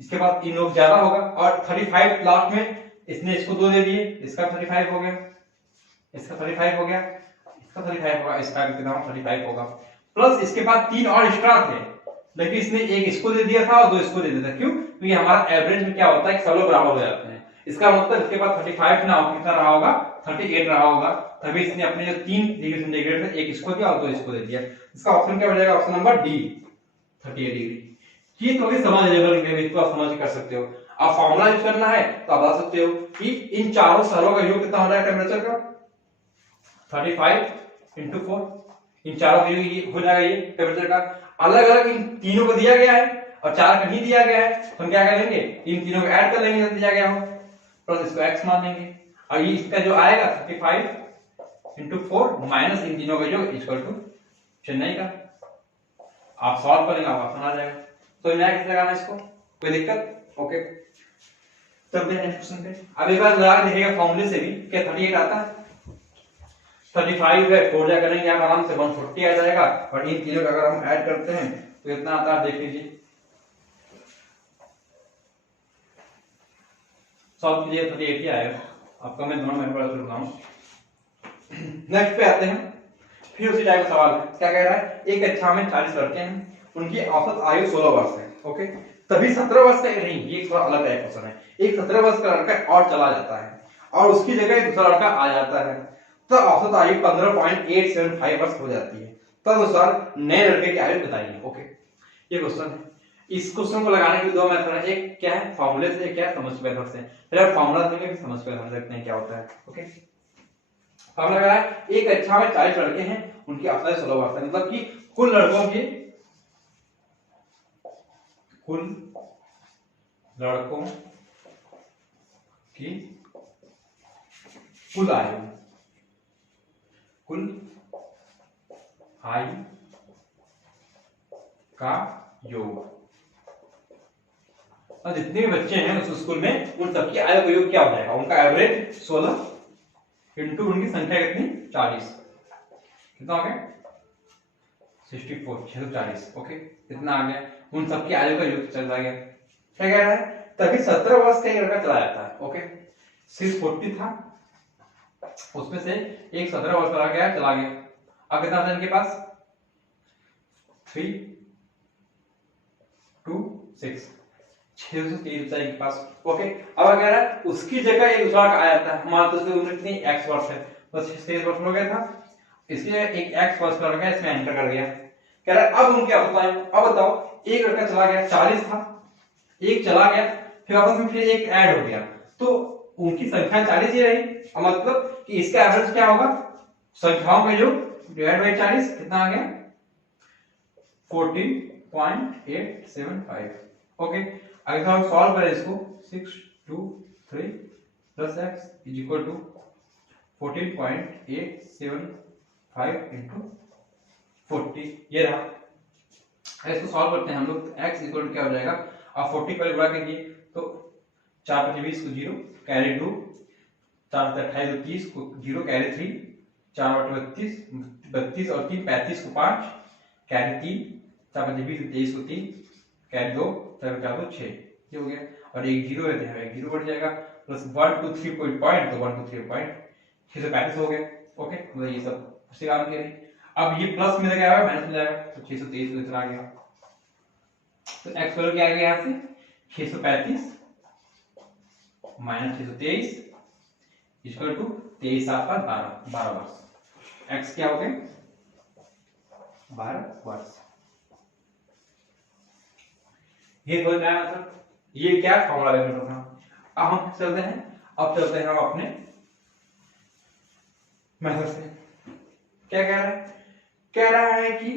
इसके पास इन लोग ज्यादा होगा। और 35 लास्ट में इसने इसको 2 दे दिए, इसका 35 हो गया, इसका 35 हो गया, इसका 35 होगा, इसका कितना 35 होगा। प्लस इसके पास 3 और एक्स्ट्रा थे, लेकिन इसने एक इसको दे दिया था और 2 इसको दे दिया था। क्यों, क्योंकि हमारा एवरेज में क्या होता है कि सब लोग बराबर हो जाते हैं। इसका मतलब इसके पास 35 ना हो, कितना रहा होगा 38 रहा होगा, तभी इसने अपने जो 3 डिग्री सेंटीग्रेड थे, एक इसको दिया और 2 इसको दे दिया। इसका ऑप्शन क्या हो जाएगा, ऑप्शन नंबर डी, 38 डिग्री। ये थोड़ी समझ लेवल इसको आप समझ कर सकते हो। आप फॉर्मूला यूज करना है तो आप बता सकते हो कि इन चारों शहरों का योग कितना हो रहा है टेम्परेचर का, 35 × 4, इन चारों का योग हो जाएगा ये टेम्परेचर का। अलग अलग इन तीनों को दिया गया है और 4 का नहीं दिया गया है, तो हम क्या करेंगे, इन तीनों को ऐड कर लेंगे दिया गया हो, प्लस इसको x मान लेंगे। और ये इसका जो आएगा 35 इंटू 4 माइनस इन तीनों का जो इक्वल टू चेन्नई का। आप सॉल्व करेंगे आपको आसान आ जाएगा। तो नया कैसे लगाना इसको, कोई दिक्कत? ओके, चलते हैं नेक्स्ट क्वेश्चन पे। अब एक बार लगा के देखिएगा फॉर्मूले से भी क्या 38 आता है। 35 है 4 जा करेंगे आप आराम से 140 आ जाएगा, और इन तीनों का अगर हम ऐड करते हैं तो कितना आता है देख लीजिए। सॉल्व कीजिए 38 ही आएगा आपका। मैं दोनों में बड़ा बताऊं। नेक्स्ट पे आते हैं, फिर उसी टाइप का सवाल है। क्या कह रहा है, एक कक्षा में 40 लड़के हैं, उनकी औसत आयु 16 वर्ष है। ओके, तभी 17 वर्ष का नहीं, ये थोड़ा अलग टाइप क्वेश्चन है। एक 17 वर्ष का लड़का और चला जाता है और उसकी जगह एक दूसरा लड़का आ जाता है, तो औसत आयु 15.875 वर्ष हो जाती है। तदनुसार नए लड़के की आयु बताइए। ओके, ये क्वेश्चन है। इस क्वेश्चन को लगाने के दो मेथड है, एक क्या है फॉर्मूले से, क्या है समझ मेथड से। पहले फॉर्मूला देंगे फिर समझ समझ सकते हैं क्या होता है। ओके, फॉर्मूला क्या है, एक कक्षा में 40 लड़के हैं, उनकी औसत आयु 16 वर्ष है। मतलब कि कुल लड़कों की कुल आयु का योग, और जितने भी बच्चे हैं उस स्कूल में उन सबकी आयु का योग क्या हो जाएगा, उनका एवरेज 16 इंटू उनकी संख्या कितनी 40, कितना आ गया 64 640। ओके, कितना आ गया, उन सबकी आयु का योग चल गया। क्या कह रहा है, तभी 17 वर्ष का लड़का चला जाता है। ओके, 640 था, उसमें से एक 17 वर्ष का गया चला गया। अब कितना था इनके पास 3 2 6 623 बचा इनके पास। ओके, अब कह रहा है उसकी जगह एक दूसरा का आया था, मान लो उम्र कितनी x वर्ष है, बस 23 वर्ष हो गया था, इसलिए एक x वर्ष का लड़का इसमें एंटर कर गया। कह रहा है अब उनके अब बताओ एक लड़का चला गया 40 था, एक चला गया, फिर आपस में फिर एक ऐड हो गया, तो उनकी संख्या 40 ही रही। मतलब कि इसका एवरेज क्या होगा, संख्याओं का योग डिवाइड बाय 40, कितना आ गया 14.875। ओके, अगर हम सॉल्व करें इसको 623 plus x is equal to 14.875 into 40, ये रहा। इसको सॉल्व करते हैं हम लोग, x इक्वल टू क्या हो जाएगा, अब 40 पहले गुणा कीजिए तो 4 × 20 को 0 कैरी 2, 4 × 28 30 को 0 कैरी 3, 4 × 32 और 3 35 को 5 कैरी 3, 4 × 20 23 को 3 कैरी 2, 4 × 4 को 6, ये हो गया। और एक 0 रहते हैं, एक 0 बढ़ जाएगा, प्लस 1 2 3 पॉइंट तो 1 2 3 पॉइंट 635 हो गया। ओके, मतलब ये सब उसी काम के लिए। अब ये प्लस में क्या आएगा माइनस में जाएगा, तो 623 को इतना आ गया, तो x वैल्यू क्या आ गया यहां से 635 माइनस 623 इक्वल टू 23 7 5 12 वर्ष। x क्या हो गया 12 वर्ष। ये तो नया मतलब ये क्या फॉर्मूला वेक्टर था। अब हम चलते हैं हम अपने मेथड से। क्या कह रहा है, कह रहा है कि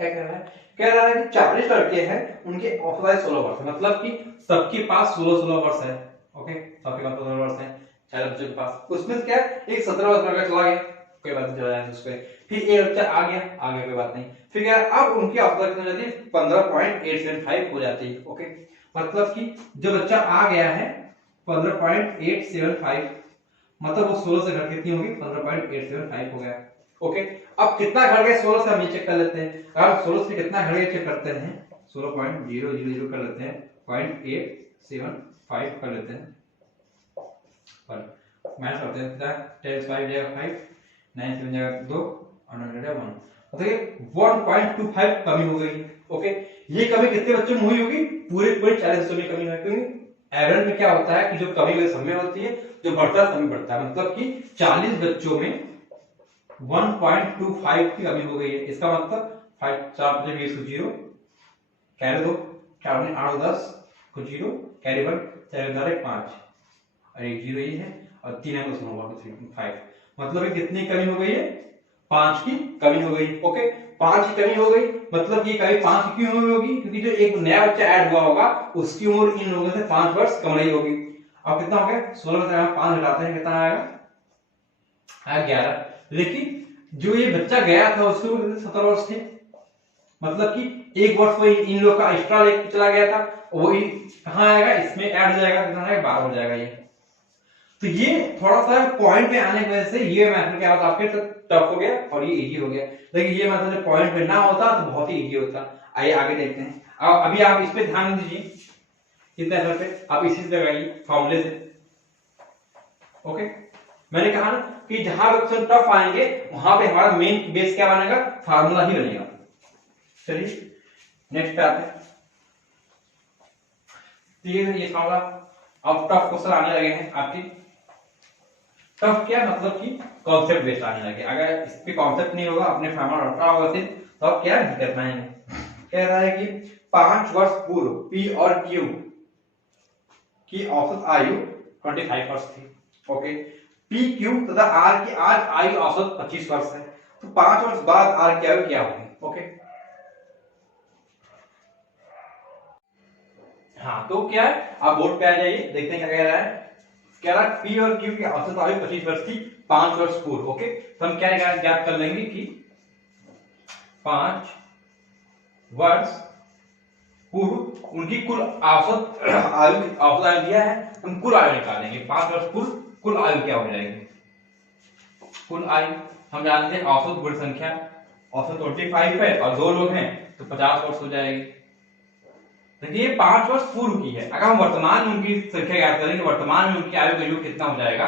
क्या कह रहा है, कह रहा है कि 40 लड़के हैं, उनके औसत आयु 16 वर्ष है। मतलब कि सबके पास 16 वर्ष है। ओके, सबके पास 16 वर्ष है 40 बच्चों के पास, उसमें से क्या एक 17 वर्ष लड़का चला गया, कोई बात नहीं, चला जाए उसपे, फिर एक बच्चा आ गया कोई बात नहीं, फिर क्या अब उनकी औसत आयु कितनी हो जाती है 15.875 हो जाती है। ओके, मतलब कि जो बच्चा आ गया है 15.875, मतलब वो 16 से घट कितनी होगी 15.875 हो गया। ओके, अब कितना घट गया 16 से हम ये चेक कर लेते हैं। अगर 16 से कितना घट गया चेक करते हैं, 16.000 कर लेते हैं, 0.875 कर लेते हैं, पर माइनस करते हैं, 10 5 जाएगा 5, 9 7 जाएगा 2 और 9 जाएगा 1, मतलब 1.25 कमी हो गई। ओके, ये कमी कितने बच्चों में हुई होगी, पूरे 40 बच्चों में कमी हुई, क्योंकि एवरेज में क्या होता है कि जो कमी वही सब में होती है, जो बढ़ता है सब में बढ़ता है। मतलब कि 40 बच्चों में 1.25 की कमी हो गई है। इसका मतलब 5 4 × 20 को 0 कैरी 2, 4 × 8 10 को 0 कैरी 1, 4 × 4 5 और एक 0 ये है और 3 है तो 5, मतलब कितनी कमी हो गई है 5 की कमी हो गई। ओके, 5 की कमी हो गई, मतलब ये कभी 5 की क्यों हुई होगी, क्योंकि जो एक नया बच्चा ऐड हुआ होगा उसकी उम्र इन लोगों से 5 वर्ष कम रही होगी। अब कितना हो गया 16 से हम 5 घटाते हैं कितना आएगा 11। लेकिन जो ये बच्चा गया था उसकी उम्र 17 वर्ष थी, मतलब कि 1 वर्ष वो इन लोग का एक्स्ट्रा लेके चला गया था, वही कहाँ आएगा इसमें ऐड हो जाएगा, कितना आएगा 12 हो जाएगा ये। तो ये थोड़ा सा पॉइंट पे आने की वजह से ये मेथड क्या होता आपके टफ हो गया और ये इजी हो गया, लेकिन ये मेथड जब पॉइंट पे ना होता तो बहुत ही इजी होता। आइए आगे देखते हैं। अब अभी आप इस पे ध्यान दीजिए, इस मेथड पे आप इसी से लगाइए फॉर्मूले से। ओके, मैंने कहा ना कि जहां क्वेश्चन टफ आएंगे वहां पे हमारा मेन बेस क्या बनेगा, फार्मूला ही बनेगा। चलिए नेक्स्ट पे आते हैं। ये फार्मूला अब टफ क्वेश्चन आने लगे हैं आपके। टफ क्या मतलब कि कॉन्सेप्ट बेस्ड आने लगे, अगर इस पे कॉन्सेप्ट नहीं होगा अपने फार्मूला रखा होगा सिर्फ तो आप क्या कर पाएंगे। कह रहा है कि 5 वर्ष पूर्व पी और क्यू की औसत आयु 25 वर्ष थी। ओके, पी क्यू तथा आर की आज आयु औसत 25 वर्ष है, तो 5 वर्ष बाद आर की आयु क्या होगी। ओके, हाँ तो क्या है आप बोर्ड पे आ जाइए, देखते हैं क्या कह रहा है। कह रहा है पी और क्यू की औसत आयु 25 वर्ष थी 5 वर्ष पूर्व। ओके, तो हम क्या ज्ञात कर लेंगे कि 5 वर्ष पूर्व उनकी कुल औसत आयु दिया है, हम कुल आयु निकालेंगे। 5 वर्ष पूर्व कुल आयु क्या हो जाएगी, कुल आयु हम जानते हैं औसत गुण संख्या, औसत 25 है और 2 लोग हैं तो 50 वर्ष हो जाएगी। देखिए ये 5 वर्ष पूर्व की है, अगर हम वर्तमान में उनकी संख्या ज्ञात करेंगे, वर्तमान में उनकी आयु का योग कितना हो जाएगा,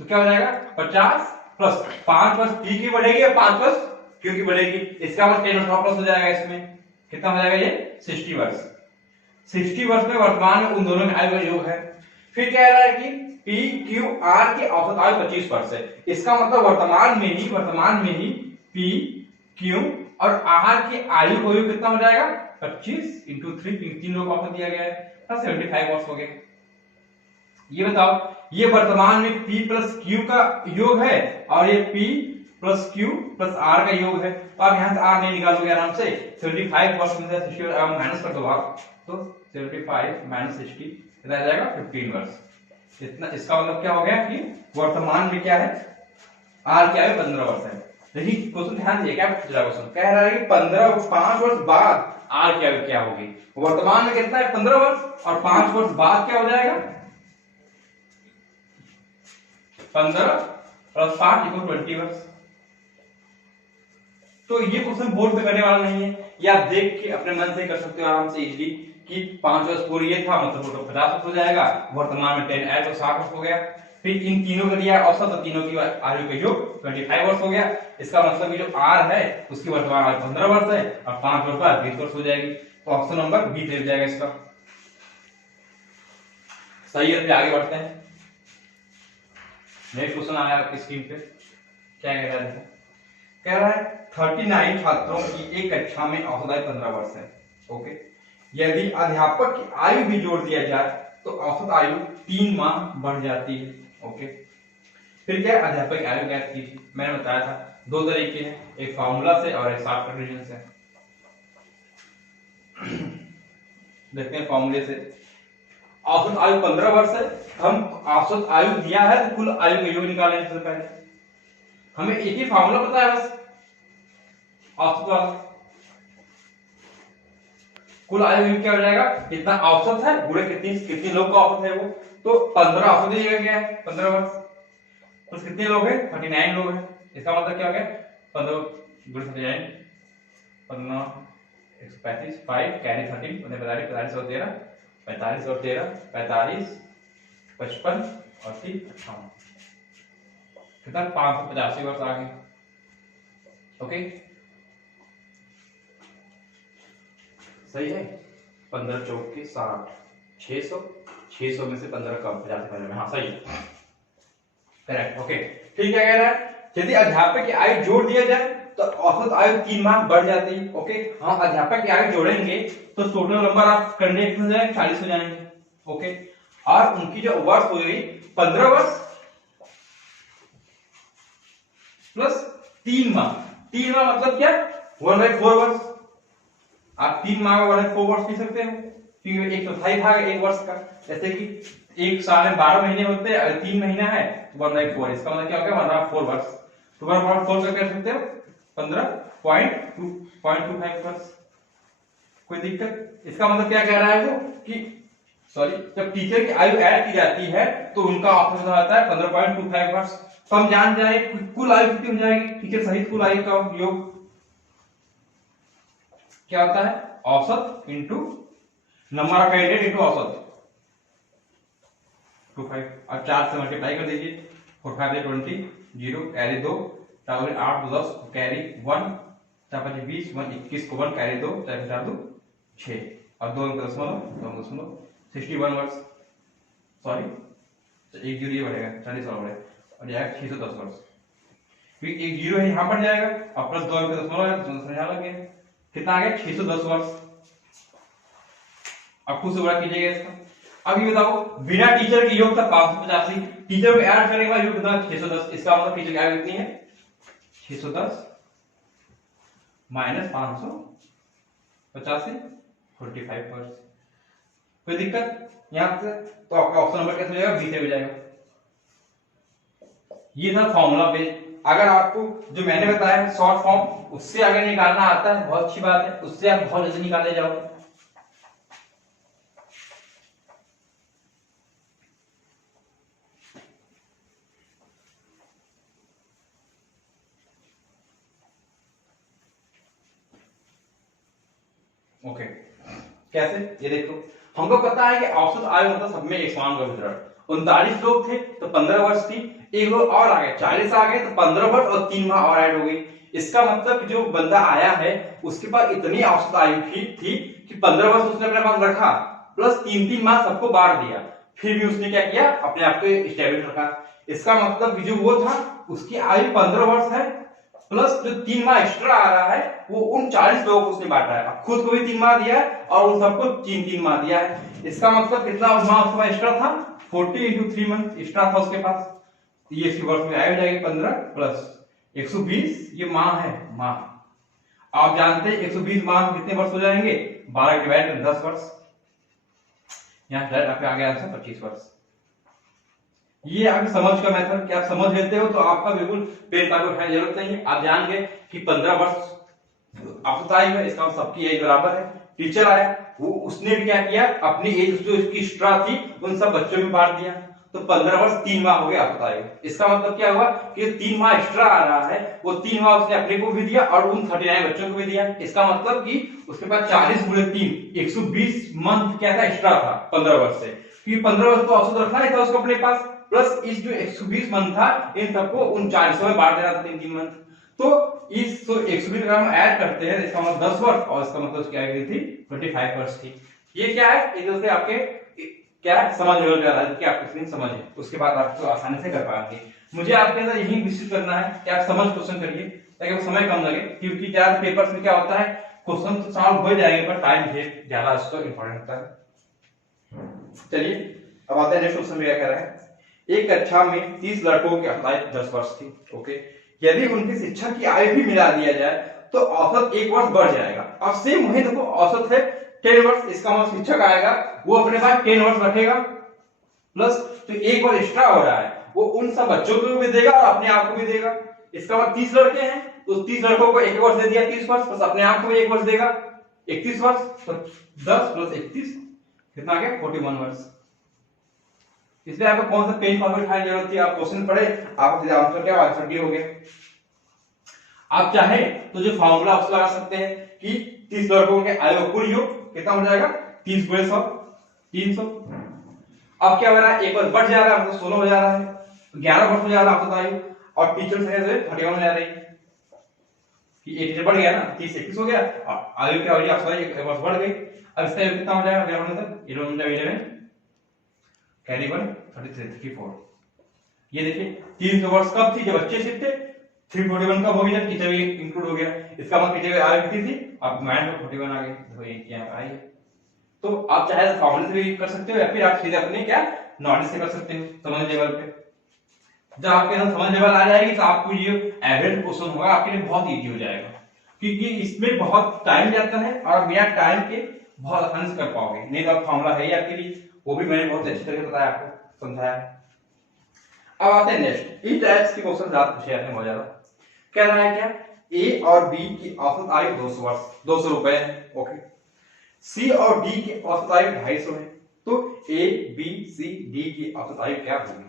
तो क्या हो जाएगा 50 प्लस 5 वर्ष पी की बढ़ेगी और 5 वर्ष क्यू की बढ़ेगी, इसका मतलब 10 वर्ष प्लस हो जाएगा। इसमें कितना हो जाएगा ये 60 वर्ष। 60 वर्ष में वर्तमान में उन दोनों में आयु का योग है। फिर कह रहा है कि पी क्यू आर की औसत आयु 25 वर्ष है, इसका मतलब वर्तमान में ही पी क्यू और आर की आयु का योग कितना हो जाएगा 25 इंटू 3, 3 लोग औसत दिया गया है 75 वर्ष हो गए। ये बताओ ये वर्तमान में P प्लस Q का योग है और ये P plus Q plus R का योग है, तो आप यहां से R नहीं निकालोगे आराम से। 75 वर्ष में से 60 माइनस कर दो आप, तो 75 माइनस 60 कितना आ जाएगा 15 वर्ष। इतना इसका मतलब क्या हो गया कि वर्तमान में क्या है R क्या है 15 वर्ष है। देखिए क्वेश्चन ध्यान दिए क्या पूछा क्वेश्चन, कह रहा है कि 5 वर्ष बाद R क्या होगी, वर्तमान में कितना है 15 वर्ष और 5 वर्ष बाद क्या हो जाएगा 15 प्लस 5 इक्वल 20 वर्ष। तो ये क्वेश्चन बोर्ड पे करने वाला नहीं है, ये आप देख के अपने मन से कर सकते हो आराम से इजीली कि 5 वर्ष पूर्व ये था मतलब टोटल 50 वर्ष हो जाएगा, वर्तमान में 10 ऐड तो 60 वर्ष हो गया। फिर इन तीनों का दिया औसत और तीनों की आयु का योग 25 वर्ष हो गया, इसका मतलब जो R है उसकी वर्तमान आयु 15 वर्ष है और 5 वर्ष बाद 20 वर्ष हो जाएगी, तो ऑप्शन नंबर बी ले जाएगा इसका सही है। आगे बढ़ते हैं, नेक्स्ट क्वेश्चन आया आपकी स्क्रीन पे, क्या कह रहा है, कह रहा है 39 छात्रों की एक कक्षा में औसत आयु 15 वर्ष है। ओके, यदि अध्यापक की आयु भी जोड़ दिया जाए तो औसत आयु 3 माह बढ़ जाती है। ओके, फिर क्या अध्यापक की आयु ज्ञात की, मैंने बताया था 2 तरीके हैं, एक फार्मूला से और एक शॉर्टकट रीजन से। देखते हैं फार्मूले से, औसत आयु 15 वर्ष है, हम औसत आयु दिया है तो कुल आयु का योग निकालेंगे। सबसे पहले हमें एक ही फार्मूला पता है बस, औसत वाला कुल आयु क्या हो जाएगा, कितना औसत है गुणे कितने लोग का औसत है वो, तो 15 औसत दिया गया है 15 वर्ष प्लस कितने लोग हैं 39 लोग हैं, इसका मतलब क्या हो गया 15 गुणे 39 15 135 5 कैरी 13 45 45 और 13 45 और 13 45 55 और 3 58 कितना 585 वर्ष आ गए। ओके सही है, 15 चौक के 60 600 में से 15 कम 50 में, हाँ सही है करेक्ट। ओके ठीक है, कह रहा है यदि अध्यापक की आयु जोड़ दिया जाए तो औसत आयु 3 माह बढ़ जाती है। ओके, हम अध्यापक की आयु जोड़ेंगे तो टोटल नंबर ऑफ कैंडिडेट हो जाएंगे 40 हो जाएंगे। ओके, और उनकी जो वर्ष हो गई 15 वर्ष प्लस 3 माह, 3 माह मतलब क्या 1/4 वर्ष। आप 3 माह में 1/4 वर्ष पी सकते हो, क्योंकि 1/4 भाग है 1 वर्ष का। जैसे कि 1 साल में 12 महीने होते हैं, अगर 3 महीना है 1/4, इसका मतलब क्या हो गया 1/4 वर्ष। तो 1/4 का कर सकते हो 15.25 वर्ष। कोई दिक्कत? इसका मतलब क्या कह रहा है वो कि सॉरी, जब टीचर की आयु ऐड की जाती है तो उनका ऑप्शन आता है 15.25 वर्ष। तो हम जान जाए कुल आयु कितनी हो जाएगी, टीचर सहित कुल आयु का योग क्या होता है, औसत into number of candidate into औसत 25। अब 4 से मल्टीप्लाई कर दीजिए, 4 5 20, 0 कैरी 2, 4 8 2 10 कैरी 1, 4 5 20, 1 21 को 1 कैरी 2, 4 4 2 6 और 2 अंक दशमलव 61 वर्ष। सॉरी, तो एक जीरो ये बढ़ेगा 40 और बढ़ेगा और जाएगा 610 वर्ष, क्योंकि एक जीरो है यहाँ पर जाएगा और प्लस 2 अंक दशमलव यहाँ लग गया, कितना आ गया 610 वर्ष। अब खुद से बड़ा कीजिएगा इसका। अब ये बताओ, बिना टीचर के योग था 585, टीचर को ऐड करने के बाद योग कितना 610, इसका मतलब टीचर की आयु कितनी है 610 माइनस 585 45 वर्ष। कोई दिक्कत यहां से? तो आपका ऑप्शन नंबर कैसे हो जाएगा, बी से हो जाएगा। ये था फॉर्मूला पे। अगर आपको जो मैंने बताया शॉर्ट फॉर्म उससे आगे निकालना आता है, बहुत अच्छी बात है, उससे आप बहुत जल्दी निकाले जाओगे। ओके, कैसे? ये देखो, हमको पता है कि औसत आयु मतलब सब में एक समान का वितरण। 39 लोग थे तो 15 वर्ष थी, एक लोग और आ गए 40 आ गए तो 15 वर्ष और 3 माह और ऐड हो गई। इसका मतलब जो बंदा आया है उसके पास इतनी औसत आयु थी कि 15 वर्ष उसने अपने पास रखा, प्लस 3 माह सबको बांट दिया, फिर भी उसने क्या किया, अपने आप को स्टेबल रखा। इसका मतलब जो वो था उसकी आयु 15 वर्ष है, प्लस जो 3 माह एक्स्ट्रा आ रहा है वो उन 40 लोगों को उसने बांटा है। अब खुद को भी 3 माह दिया है और उन सबको 3 माह दिया है। इसका मतलब कितना माह उसका एक्स्ट्रा था, 40 × 3 मंथ एक्स्ट्रा था उसके पास। ये इसके वर्ष में आ जाएगी 15 प्लस 120, ये माह है माह। आप जानते हैं 120 माह कितने वर्ष हो जाएंगे, 12 डिवाइड कर 10 वर्ष। यहाँ डायरेक्ट आ गया आंसर 25 वर्ष। ये आपकी समझ का मेथड, क्या आप समझ लेते हो तो आपका बिल्कुल पेन कागज उठाने की जरूरत नहीं है। आप जान गए कि 15 वर्ष आपको आयु है, इसका सबकी एज बराबर है। टीचर आया, वो उसने भी क्या किया, अपनी एज जो इसकी एक्स्ट्रा थी उन सब बच्चों में बांट दिया, तो 15 वर्ष 3 माह हो गया आपको आयु। इसका मतलब क्या हुआ कि 3 माह एक्स्ट्रा आ रहा है, वो 3 माह उसने अपने को भी दिया और उन 39 बच्चों को भी दिया। इसका मतलब कि उसके पास 40 × 3 120 मंथ क्या था, एक्स्ट्रा था 15 वर्ष से, क्योंकि 15 वर्ष तो औसत रखना ही था उसको अपने पास, प्लस इस जो 120 मंथ था इन सबको उन 40 में बांट देना था 3 मंथ। तो इस 120 का हम ऐड करते हैं, इसका मतलब 10 वर्ष और इसका मतलब क्या थी 25 वर्ष थी। ये क्या है, एक दूसरे आपके क्या समझ लेवल का कि आप कितनी समझ है, उसके बाद आपको आसानी से कर पाएंगे। मुझे आपके अंदर यही विशिष्ट करना है कि आप समझ क्वेश्चन करिए ताकि आपको समय कम लगे, क्योंकि ज्यादा पेपर्स में क्या होता है क्वेश्चन तो सॉल्व हो जाएंगे पर टाइम ज्यादा उसका इंपॉर्टेंट होता है। चलिए अब आते हैं नेक्स्ट क्वेश्चन में क्या कह रहा है। एक कक्षा में 30 लड़कों की आयु 10 वर्ष थी। ओके, यदि उनकी शिक्षक की आयु भी मिला दिया जाए तो औसत 1 वर्ष बढ़ जाएगा। अब सेम वही देखो, औसत है 10 वर्ष, इसका मतलब शिक्षक आएगा वो अपने पास 10 वर्ष रखेगा, प्लस तो 1 वर्ष एक्स्ट्रा हो रहा है वो उन सब बच्चों को भी देगा और अपने आप को भी देगा। इसका मतलब 30 लड़के हैं तो 30 लड़कों को 1 वर्ष दे दिया 30 वर्ष, प्लस अपने आप को भी 1 वर्ष देगा 31 वर्ष, तो 10 + 31 कितना आ गया 41 वर्ष। इसमें आपको कौन सा पेन फॉर्मेट उठाने की जरूरत थी, आप क्वेश्चन पढ़े आपको सीधा आंसर क्या आंसर क्लियर हो गया। आप चाहे तो जो फॉर्मूला उसको लगा सकते हैं कि 30 लड़कों के आयु कुल योग कितना हो जाएगा 30 × 100 300। अब क्या हो रहा है, एक वर्ष बढ़ जा रहा है, 16 हो जा रहा है, 11 वर्ष हो जा रहा है आपका आयु, और टीचर से 31 हो जा रही है कि एक टीचर बढ़ गया ना, 30 21 हो गया, आयु क्या हो गई आपका 1 वर्ष बढ़ गई। अब इसका योग कितना हो जाएगा 11 कैरी 1 33 34। ये देखिए 300 वर्ष कब थी, जब बच्चे सिर्फ थे, 341 कब हो गया जब टीचर भी इंक्लूड हो गया। इसका मतलब टीचर की आयु कितनी थी, अब माइनस 41 आ गई, तो ये क्या आई। तो आप चाहे फॉर्मूले से भी कर सकते हो या फिर आप सीधे अपने क्या नॉलेज से कर सकते हो समझ लेवल पे। जब आपके अंदर समझ लेवल आ जाएगी तो आपको ये एवरेज क्वेश्चन होगा आपके लिए बहुत इजी हो जाएगा। क्योंकि इसमें बहुत टाइम जाता है और बिना टाइम के बहुत आसानी से कर पाओगे, नहीं तो फॉर्मूला है ही आपके लिए, वो भी मैंने बहुत अच्छी तरह से बताया आपको, समझाया। अब आते हैं नेक्स्ट, ई टाइप्स के क्वेश्चन ज्यादा पूछे जाते हैं बहुत ज्यादा। कह रहा है क्या, ए और बी की औसत आयु 200 वर्ष, 200 रुपए है, ओके। सी और डी की औसत आयु 250 है, तो ए बी सी डी की औसत आयु क्या होगी?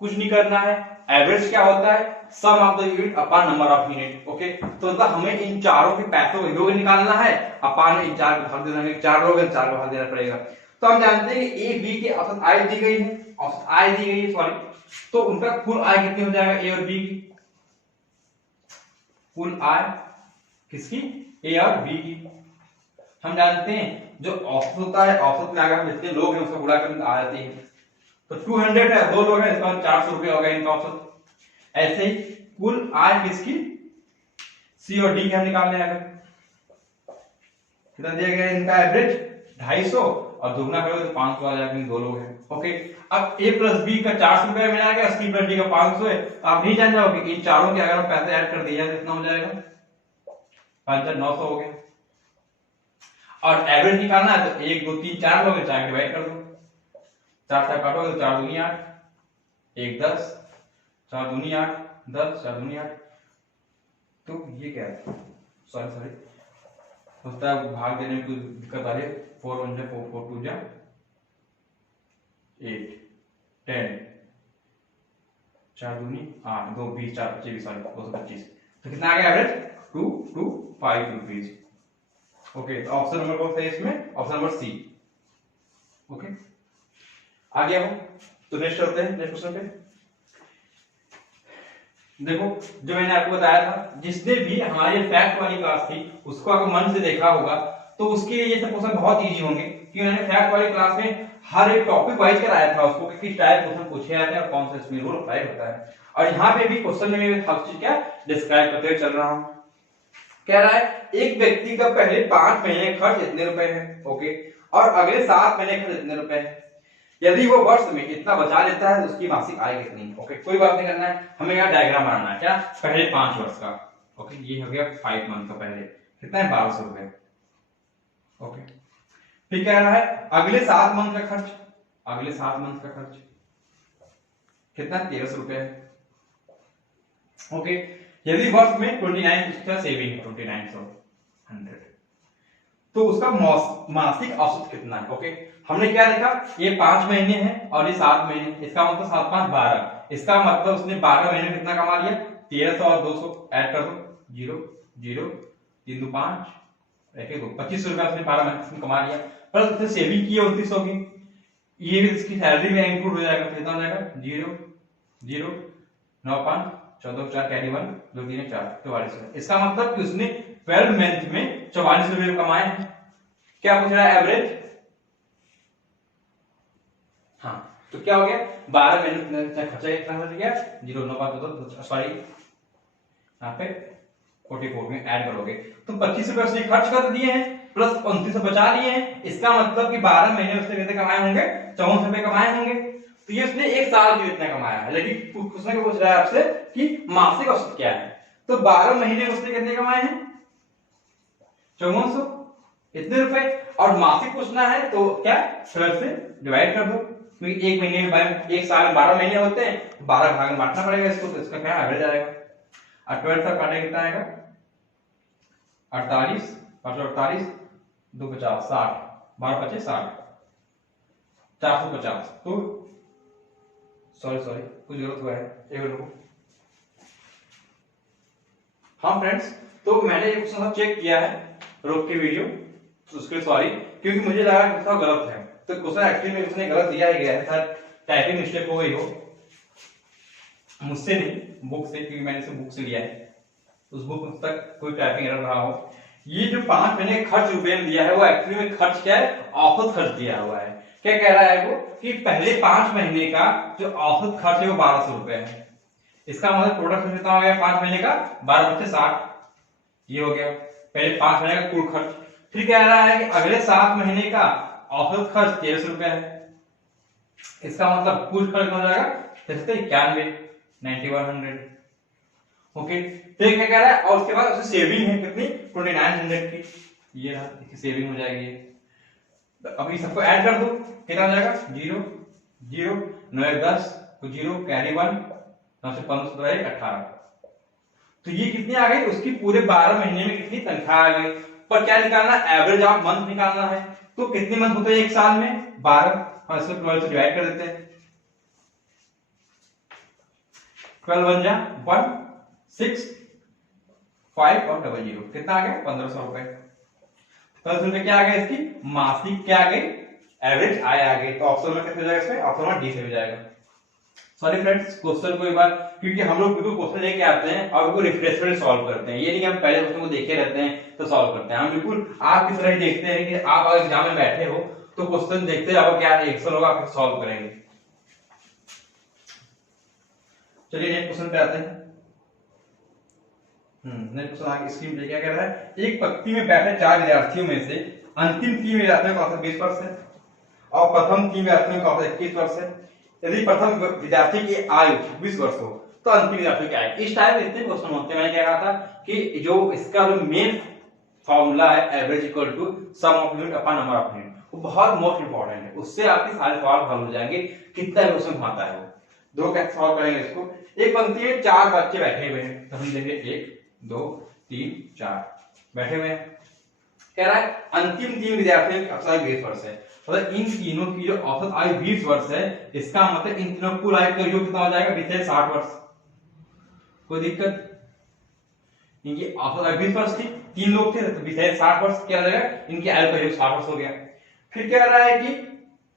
कुछ नहीं करना है, एवरेज क्या होता है, sum of the unit upon number of unit, okay. तो मतलब हमें इन चारों के पैसों का योग निकालना है, अपॉन इन चार को भाग देना है, चार लोग हैं, चार को भाग देना पड़ेगा। तो हम जानते हैं कि ए बी की औसत आय दी गई है, औसत आय दी गई है, सॉरी, तो उनका कुल आय कितनी हो जाएगा, ए और बी की कुल आय किसकी, ए और बी की। हम जानते हैं जो औसत होता है, औसत में अगर हम जितने लोग हैं उसका गुणा करके आ जाती है, तो 200 है, 2 लोग हैं, इसका 400 रुपये होगा इनका औसत। ऐसे ही कुल आय किसकी, सी और डी के हम निकालने आएगा, कितना दिया गया इनका एवरेज 250 और दुगना करोगे तो 500 आ जाएगा, 2 लोग हैं, ओके। अब ए प्लस बी का 400 रुपया मिला गया, सी प्लस डी का 500 है, तो आप नहीं जान जाओगे इन चारों के अगर हम पैसे ऐड कर दिया कितना हो जाएगा, 5900 हो गया। और एवरेज निकालना है तो 1 2 3 4 लोग हैं, 4 डिवाइड कर दो, 4 से काटोगे तो 4 दूनी 8, 1 10, 4 दूनी 8 10, 4 दूनी 8, तो ये क्या है, सॉरी होता है भाग देने में कुछ दिक्कत आ रही है, 4 1 जा 4 4 2 जा 8 10, 4 दूनी 8 2 20 4 25 सॉरी 225, तो कितना आ गया एवरेज 225 रुपीज, ओके। तो ऑप्शन नंबर कौन सा है इसमें, ऑप्शन नंबर सी, ओके। आगे हम तो नेक्स्ट करते हैं, नेक्स्ट क्वेश्चन पे देखो, जो मैंने आपको बताया था, जिसने भी हमारी फैक्ट वाली क्लास थी उसको अगर मन से देखा होगा तो उसके लिए ये सब क्वेश्चन बहुत इजी होंगे, क्योंकि मैंने फैक्ट वाली क्लास में हर एक टॉपिक वाइज कराया था उसको कि किस टाइप क्वेश्चन पूछे जाते हैं और कौन सा इसमें रूल अप्लाई होता है। और यहाँ पे भी क्वेश्चन में मैं हर चीज क्या डिस्क्राइब करते हुए चल रहा हूँ। कह रहा है एक व्यक्ति का पहले 5 महीने खर्च इतने रुपए है, ओके, और अगले 7 महीने खर्च इतने रुपए है। यदि वो वर्ष में इतना बचा लेता है तो उसकी मासिक आय कितनी, ओके। कोई बात नहीं करना है, हमें यहाँ डायग्राम बनाना है, क्या पहले 5 वर्ष का, ओके। ये हो गया 5 मंथ का, पहले कितना है 1200 रुपए, ओके। फिर कह रहा है अगले 7 मंथ का खर्च, अगले 7 मंथ का खर्च कितना 1300 रुपए है, ओके। यदि वर्ष में 29 उसका सेविंग है 2900 तो उसका मासिक औसत कितना है, ओके। हमने क्या देखा, ये 5 महीने हैं और ये 7 महीने, इसका मतलब 7 5 12, इसका मतलब उसने 12 महीने में कितना कमा लिया, 1300 और 200 ऐड कर दो, 0 0 3 2 5 1 2 25 रुपया उसने 12 महीने में कमा लिया, प्लस उसने सेविंग की 2900 की, ये भी इसकी सैलरी में इंक्लूड हो जाएगा, कितना हो जाएगा 0 0 9 5 14 4 कैरी 1 2 3 4 44। इसका मतलब कि उसने 12 मंथ में 44 रुपए कमाए हैं। क्या पूछ रहा है एवरेज, हाँ, तो क्या हो गया 12 महीने खर्चा कितना हो गया 0 9 5 2 सॉरी यहाँ पे 44 में ऐड करोगे तो 25 रुपए उसने खर्च कर दिए हैं प्लस 2900 बचा लिए हैं। इसका मतलब कि 12 महीने उसने कितने कमाए होंगे 54 रुपए कमाए होंगे। तो ये उसने एक साल में इतना कमाया है, लेकिन उसने क्या पूछ रहा है आपसे कि मासिक औसत क्या है, तो 12 महीने उसने कितने कमाए हैं 5400 इतने रुपए, और मासिक पूछना है तो क्या 12 से डिवाइड कर दो, क्योंकि एक महीने में एक साल में 12 महीने होते हैं, 12 भाग में बांटना पड़ेगा इसको, तो इसका क्या एवरेज आएगा 12 तक काटेगा कितना आएगा 48 548 2 50 60 12 25 60 450। तो सॉरी कुछ गलत हुआ है, एक मिनट। हाँ फ्रेंड्स, तो मैंने ये क्वेश्चन चेक किया है रोक के वीडियो, तो उसके सॉरी, क्योंकि मुझे लगा कि थोड़ा गलत है, तो क्वेश्चन एक्चुअली में उसने गलत दिया ही गया है, सर टाइपिंग मिस्टेक हो गई हो मुझसे नहीं बुक से, क्योंकि मैंने इसे बुक से लिया है, उस बुक तक कोई टाइपिंग एरर रहा हो। ये जो 5 महीने खर्च रुपए में दिया है वो एक्चुअली में खर्च क्या है औसत खर्च दिया हुआ है। क्या कह रहा है वो कि पहले 5 महीने का जो औसत खर्च है वो 1200 रुपए है। इसका मतलब टोटल खर्च कितना हो गया 5 महीने का 12 बच्चे 60, ये हो गया पहले 5 महीने का कुल खर्च। फिर कह रहा है कि अगले 7 महीने का औसत खर्च 1300 रुपया है। इसका मतलब कुल खर्च हो जाएगा 91 9100। ओके, तो ये क्या कह रहा है, और उसके बाद उसकी सेविंग है कितनी 2900 की, ये रहा इसकी सेविंग हो जाएगी। तो अभी सबको ऐड कर दो, कितना हो जाएगा 0 0 9 10 0 कैरी 1 9 से 15 17 18। तो ये कितनी आ गई, उसकी पूरे 12 महीने में कितनी तनख्वाह आ गई। पर क्या निकालना, एवरेज ऑफ मंथ निकालना है। तो कितने मंथ होते हैं एक साल में 12, हम इसको 12 से डिवाइड कर देते हैं। 12 1 जा 1 6 5 और 00 कितना आ गया 1500 रुपए। 1500 रुपए क्या आ गया, इसकी मासिक क्या आ गई, एवरेज आय आ गई। तो ऑप्शन में कितना हो जाएगा, इसमें ऑप्शन में डी से हो जाएगा। सॉरी फ्रेंड्स, क्वेश्चन को एक बार, क्योंकि हम लोग बिल्कुल क्वेश्चन लेके आते हैं और उसको रिफ्रेशमेंट सॉल्व करते हैं, ये नहीं कि हम पहले क्वेश्चन को देखे रहते हैं तो सॉल्व करते हैं। हम बिल्कुल आपकी तरह ही देखते हैं कि आप अगर एग्जाम में बैठे हो तो क्वेश्चन देखते रहो, क्या रिएक्शन होगा, फिर सॉल्व करेंगे। चलिए नेक्स्ट क्वेश्चन पे आते हैं। नेक्स्ट क्वेश्चन आगे स्क्रीन पे क्या कह रहा है, एक पंक्ति में बैठे 4 विद्यार्थियों में से अंतिम 3 विद्यार्थियों का औसत 20% और प्रथम 3 विद्यार्थियों का औसत 21%। यदि प्रथम विद्यार्थी की आयु 20 वर्ष हो तो अंतिम विद्यार्थी की आयु। इस टाइप इतने क्वेश्चन होते हैं। मैंने क्या कहा था कि जो इसका जो मेन फॉर्मूला है average equal to sum of unit upon number of unit, वो बहुत मोस्ट इंपॉर्टेंट है। उससे आपके सारे सवाल हल हो जाएंगे, कितना क्वेश्चन आता है वो। दो कैसे सॉल्व करेंगे इसको, एक पंक्ति में 4 बच्चे बैठे हुए हैं, तो हम देखेंगे 1 2 3 4 बैठे हुए हैं। कह रहा है अंतिम 3 विद्यार्थियों की औसत आयु 20 वर्ष है। मतलब इन तीनों की जो औसत आयु 20 वर्ष है, इसका मतलब इन तीनों कुल आयु का योग कितना हो जाएगा, 60 वर्ष। कोई दिक्कत, इनकी औसत आयु 20 वर्ष थी, 3 लोग थे तो 60 वर्ष क्या हो जाएगा, इनकी आयु का योग 60 वर्ष हो गया। फिर कह रहा है कि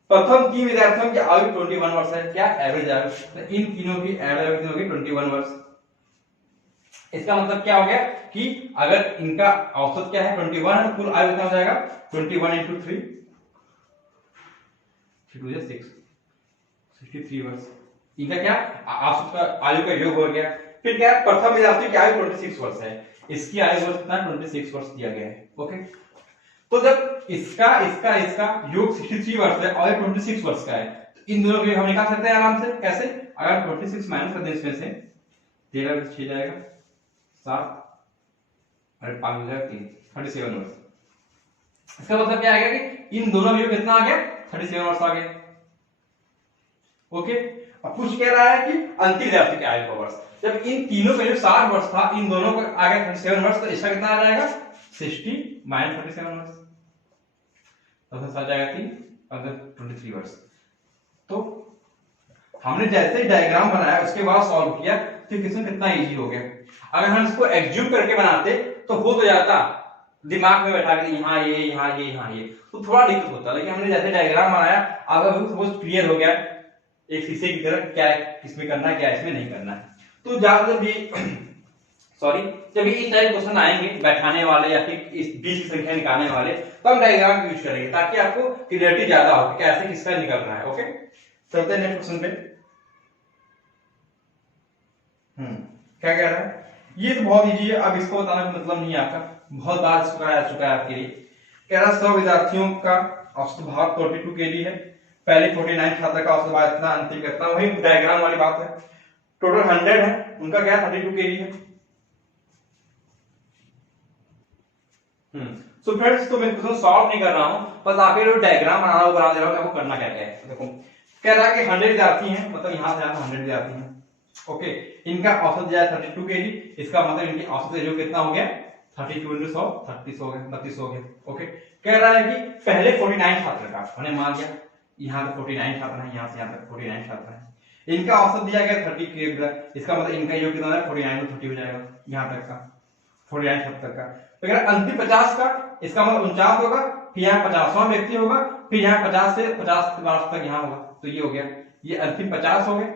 प्रथम 3 विद्यार्थियों की आयु 21 वर्ष है, क्या एवरेज आयु, तो इन तीनों की एवरेज कितनी होगी 21 वर्ष। इसका मतलब क्या हो गया कि अगर इनका औसत क्या है 21 है, कुल आयु कितना हो जाएगा 21 into 3 63 वर्ष। इनका क्या औसत का आयु का योग हो गया। फिर क्या है, प्रथम विद्यार्थी की आयु 26 वर्ष है, इसकी आयु वर्ष कितना 26 वर्ष दिया गया है। ओके, तो जब इसका इसका इसका योग 63 वर्ष है और 26 वर्ष का है, तो इन दोनों को हम निकाल सकते हैं आराम से। कैसे, अगर 26 माइनस कर दें इसमें से 13 6 जाएगा 7 और 5 हो जाएगा 3 37 वर्ष। इसका मतलब क्या आ गया कि इन दोनों में कितना आ गया 37 वर्ष आ गया। ओके, अब कुछ कह रहा है कि अंतिम विद्यार्थी की आयु का वर्ष, जब इन तीनों का जो 60 वर्ष था, इन दोनों का आ गया 37 वर्ष, तो इसका कितना आ जाएगा 60 माइनस 37 वर्ष, तो आ जाएगा 23 वर्ष। तो हमने जैसे ही डायग्राम बनाया उसके बाद सॉल्व किया तो क्वेश्चन कितना इजी हो गया। अगर हम इसको एग्ज्यूम करके बनाते तो हो तो जाता, दिमाग में बैठा के यहाँ ये यहाँ ये यहाँ ये, तो थोड़ा दिक्कत होता। लेकिन हमने जैसे डायग्राम बनाया, अगर सपोज क्लियर हो गया एक शीशे की तरह, क्या है किसमें करना है क्या इसमें नहीं करना है। तो ज्यादातर भी सॉरी जब इस टाइप क्वेश्चन आएंगे बैठाने वाले या फिर इस 20 की संख्या निकालने वाले, तो हम डायग्राम यूज करेंगे ताकि आपको क्लियरिटी ज्यादा हो कि कैसे किसका निकलना है। ओके, चलते हैं नेक्स्ट क्वेश्चन पे। क्या कह रहा है, ये तो बहुत इजी है, अब इसको बताना का मतलब नहीं आपका, बहुत बार आ चुका है आपके लिए। कह रहा है 100 विद्यार्थियों का औसत भार 42 kg है, पहले 49 छात्र का औसत भार इतना, अंतिम कितना, वही डायग्राम वाली बात है। टोटल 100 है, उनका क्या 32 kg है। सो फ्रेंड्स, तो मैं क्वेश्चन सॉल्व नहीं कर रहा हूं, बस आपके जो डायग्राम बनाना वो बना दे रहा हूं, आपको करना क्या क्या है। देखो कह रहा है कि 100 विद्यार्थी हैं, मतलब यहां से 100 विद्यार्थी हैं। ओके, इनका औसत दिया है 32 kg, इसका मतलब इनकी औसत जो कितना हो गया 32 into 100 30 हो गया 32 हो गया। ओके, कह रहा है कि पहले 49 छात्र का, हमने मान लिया यहाँ तक 49 छात्र हैं, यहाँ से यहाँ तक 49 छात्र हैं, इनका औसत दिया गया 30 kg, इसका मतलब इनका योग कितना है 49 में 30 हो जाएगा यहाँ तक का 49 छात्र का। तो कह रहा है अंतिम 50 का, इसका मतलब 49 होगा, फिर यहाँ 50वां व्यक्ति होगा, फिर यहाँ 50 से 50 तक यहाँ होगा, तो ये हो गया, ये अंतिम 50 हो गए,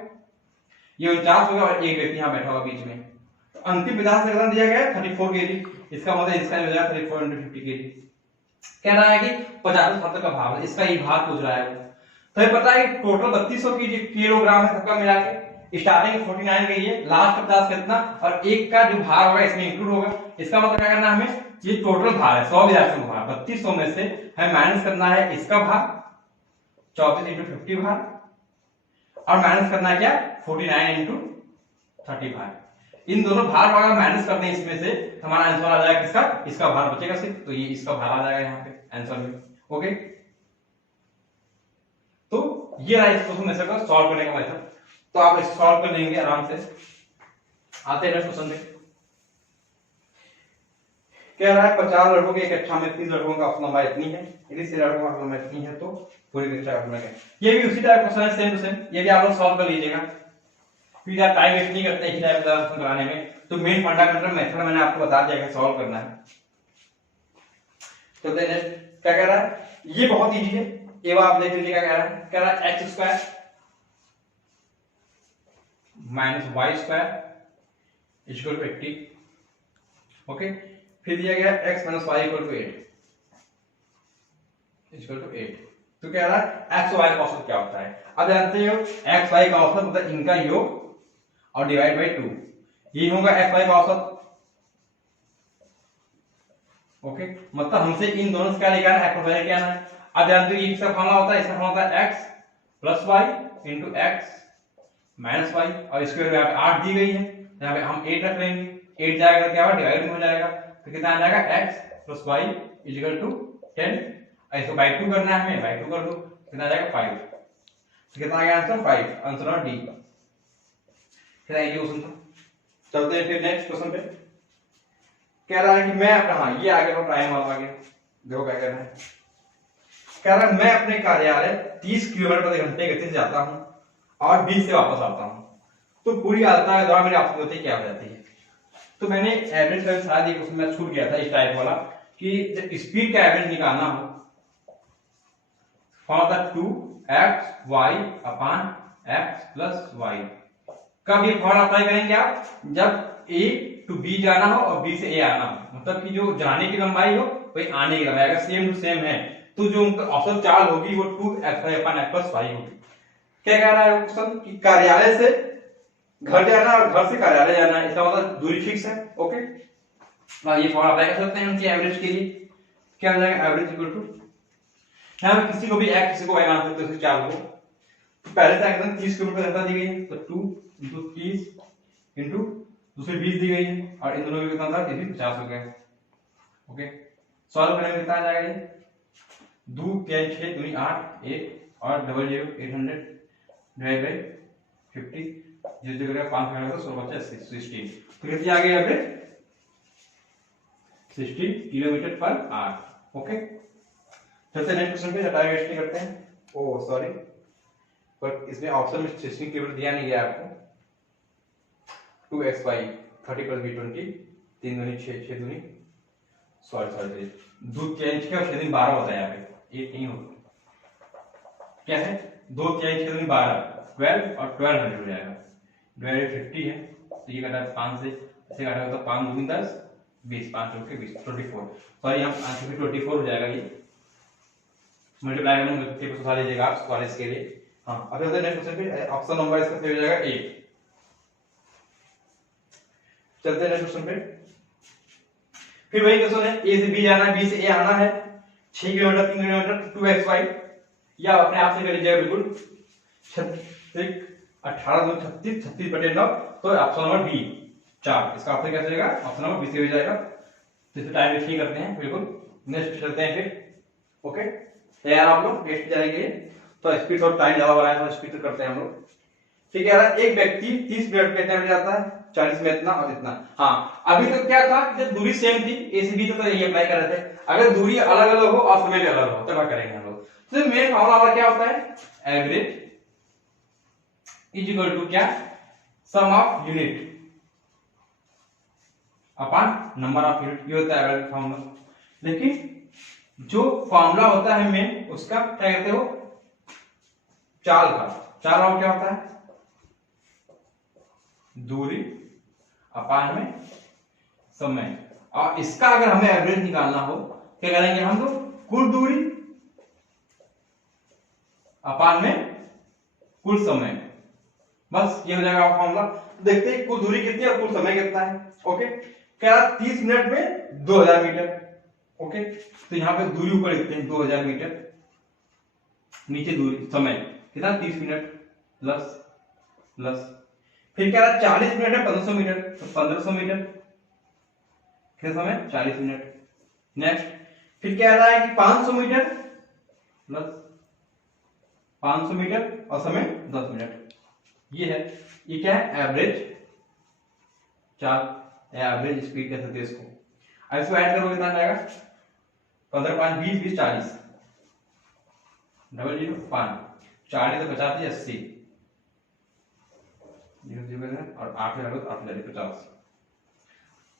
ये 49 होगा और एक व्यक्ति यहाँ बैठा होगा बीच में। तो अंतिम 50 का कितना दिया गया है 34 kg, इसका मतलब इसका हो जाएगा 34 into 50 kg। कह रहा है कि 50 छात्र का भार, इसका ये भार पूछ रहा है। तो ये पता है टोटल 3200 किलोग्राम है सबका मिला के, स्टार्टिंग 49 गई है, लास्ट 50 कितना, और एक का जो भार होगा इसमें इंक्लूड होगा। इसका मतलब क्या करना है हमें, ये टोटल भार है 100 विद्यार्थियों का भार, 3200 में से हमें माइनस करना है इसका भार 34 into 50 भार, और माइनस करना है क्या 49 into 30 भार। इन दोनों भार भाग माइनस करते हैं इसमें से, हमारा आंसर आ जाएगा किसका, इसका भार बचेगा सिर्फ, तो ये इसका भार आ जाएगा यहाँ पे आंसर में। ओके, तो ये रहा इस क्वेश्चन मेथड का सॉल्व करने का मेथड। तो आप इसे सॉल्व कर लेंगे आराम से। आते हैं नेक्स्ट क्वेश्चन पे। कह रहा है 50 लड़कों की एक कक्षा में 30 लड़कों का औसत लंबाई इतनी है, यदि 30 लड़कों का औसत लंबाई इतनी है तो पूरी कक्षा का औसत क्या है। ये भी उसी टाइप क्वेश्चन है, सेम टू सेम, ये भी आप लोग सॉल्व कर लीजिएगा, क्योंकि आप टाइम वेस्ट नहीं करते इस टाइप का क्वेश्चन कराने में। तो मेन फंडामेंटल मेथड मैंने आपको बता दिया कि सॉल्व करना है। तो नेक्स्ट क्या कह रहा है, ये बहुत इजी है, ये आप देख लीजिए क्या कह रहा है x square minus y square equal to 80। Okay, फिर दिया गया x minus y equal to 8 equal to 8। तो कह रहा है x y का औसत क्या होता है। अब जानते हो x y का औसत मतलब इनका योग और डिवाइड बाई 2, ये होगा x y का औसत। ओके, मतलब हमसे इन दोनों से क्या निकालना है, x और y क्या आना है। अब जानते हो ये किसका फॉर्मूला होता है, इसका फॉर्मूला होता है x plus y into x minus y, और स्क्वायर में यहाँ पे 8 दी गई है, यहाँ पे हम 8 रख लेंगे, 8 जाएगा क्या होगा डिवाइड में हो जाएगा, तो कितना आ जाएगा x plus y equal to 10, ऐसे बाई 2 करना है हमें, बाई 2 कर दो, कितना आ जाएगा 5। तो कितना आ गया आंसर 5, आंसर ऑफ डी। फिर आइए क्वेश्चन, चलते हैं फिर नेक्स्ट क्वेश्चन पे। कह रहा है कि मैं अपना, हाँ ये आगे टाइम आगे देखो क्या कह रहा है। कह रहा है मैं अपने कार्यालय 30 किलोमीटर प्रति घंटे गति से जाता हूँ और 20 से वापस आता हूँ, तो पूरी यात्रा के दौरान मेरी औसत गति क्या हो जाती है। तो मैंने एवरेज का सलाह दी, उसमें मैं छूट गया था इस टाइप वाला कि जब स्पीड का एवरेज निकालना हो, formula 2x y upon x plus y। कब ये फॉर्मूला अप्लाई करेंगे आप, जब a टू b जाना हो और b से a आना हो, मतलब कि जो जाने की लंबाई हो वही आने की लंबाई अगर सेम टू सेम है, तो जो उनका औसत चाल होगी वो 2x upon x plus y होगी। क्या कह रहा है क्वेश्चन कि कार्यालय से घर जाना और घर से कार्यालय जाना, इसका मतलब दूरी फिक्स है। ओके, ये फॉर्मूला अप्लाई कर सकते हैं उनकी एवरेज के लिए। क्या हो जाएगा एवरेज इक्वल टू, यहाँ किसी को भी x किसी को y मान सकते हो, इसके चाल को। तो पहले से एकदम 30 किलोमीटर रास्ता दी गई है, तो 2 इंटू 30 इंटू दूसरी 20 दी गई है, और इन दोनों में कितना था, 50 हो गया। ओके, सॉल्व करेंगे कितना आ जाएगा, ये 2 3 6 2 8 1 और 00 800 डिवाइड बाय 50, जो जो करेगा 5 करेगा तो 16 बचा 16। तो कितनी आ गई average 60 kilometre per hour. Okay, चलते हैं नेक्स्ट क्वेश्चन पे, टाइम वेस्ट नहीं करते हैं। ओह सॉरी, पर इसमें ऑप्शन में 60 किलोमीटर दिया नहीं गया आपको। 2xy 30 प्लस b20 3 दूनी 6 6 दूनी सॉरी 2 3 6 और 6 दिन 12 होता है यहाँ पे, एक नहीं होता, क्या है 2 3 6 दूनी 12 12 और 1200 हो जाएगा, डिवाइड 50 है, तो ये कटा 5 से, इसे काटा तो 5 दूनी 10 20 5 के 20 24, सॉरी यहाँ आंसर भी 24 हो जाएगा, ये मल्टीप्लाई करने में सॉल्व लीजिएगा आप कॉलेज के लिए। हाँ, अब चलते हैं नेक्स्ट क्वेश्चन पे, ऑप्शन नंबर इसका सही हो जाएगा ए। चलते हैं नेक्स्ट क्वेश्चन पे, फिर वही क्वेश्चन है, ए से बी जाना है, बी से ए आना है, 6 किलोमीटर 3 किलोमीटर 2xy, या अपने आप से कर लीजिएगा बिल्कुल 36 18 2 36 36 बटे 9, तो ऑप्शन नंबर बी 4, इसका ऑप्शन क्या जाएगा, ऑप्शन नंबर बी से हो जाएगा। तो इसे टाइम वेस्ट नहीं करते हैं बिल्कुल, नेक्स्ट चलते हैं फिर। ओके, तैयार आप लोग नेक्स्ट जाने के लिए, तो स्पीड और टाइम ज्यादा हो रहा है तो स्पीड करते हैं हम लोग। ठीक है, एक व्यक्ति 30 मिनट में कितने जाता है, 40 में इतना और इतना। हाँ, अभी तक क्या था, जब दूरी सेम थी ए से बी, तो ये अप्लाई कर रहे थे, अगर दूरी अलग अलग हो और समय भी अलग हो तो क्या करेंगे हम लोग। तो मेन फॉर्मूला क्या होता है, एवरेज इज इक्वल टू क्या, sum of unit upon number of unit, ये होता है एवरेज फॉर्मूला। लेकिन जो फॉर्मूला होता है मेन, उसका क्या कहते हो, चाल का, चाल और क्या होता है, दूरी अपान में समय, और इसका अगर हमें एवरेज निकालना हो क्या करेंगे हम लोग, कुल दूरी अपान में कुल समय, बस ये हो जाएगा फॉर्मूला। देखते हैं कुल दूरी कितनी है और कुल समय कितना है। ओके, क्या 30 मिनट में 2000 मीटर। ओके, तो यहां पे दूरी ऊपर लिखते हैं 2000 मीटर, नीचे दूरी समय कितना 30 मिनट प्लस प्लस, फिर कह रहा है 40 मिनट है 1500 मीटर, तो 1500 मीटर कितना समय 40 मिनट। नेक्स्ट फिर कह रहा है कि 500 मीटर प्लस 500 मीटर और समय 10 मिनट। ये है, ये क्या है एवरेज चाल, एवरेज स्पीड कह सकते हैं इसको। अब इसको ऐड करोगे कितना आएगा 15 5 20 20 40 डबल 0 5 40 तो 50 80 और 8 लगा तो 8 50,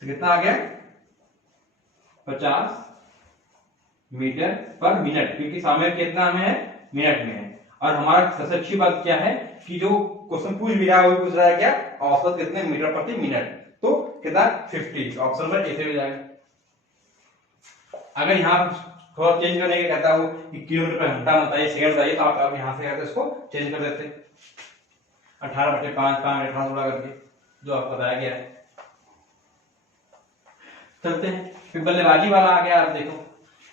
तो कितना आ गया 50 मीटर पर मिनट, क्योंकि समय कितना में है मिनट में है। और हमारा सबसे अच्छी बात क्या है कि जो क्वेश्चन पूछ भी रहा है वो पूछ रहा है क्या औसत कितने मीटर प्रति मिनट, तो कितना 50, ऑप्शन नंबर ए से हो जाएगा। अगर यहाँ थोड़ा चेंज करने के कहता हो कि किलोमीटर पर घंटा बताइए सेकंड बताइए, तो आप यहाँ से कहते इसको चेंज कर देते 18/5 5 18 थोड़ा करके जो आपको बताया गया है। चलते हैं फिर बल्लेबाजी वाला आ गया। आप देखो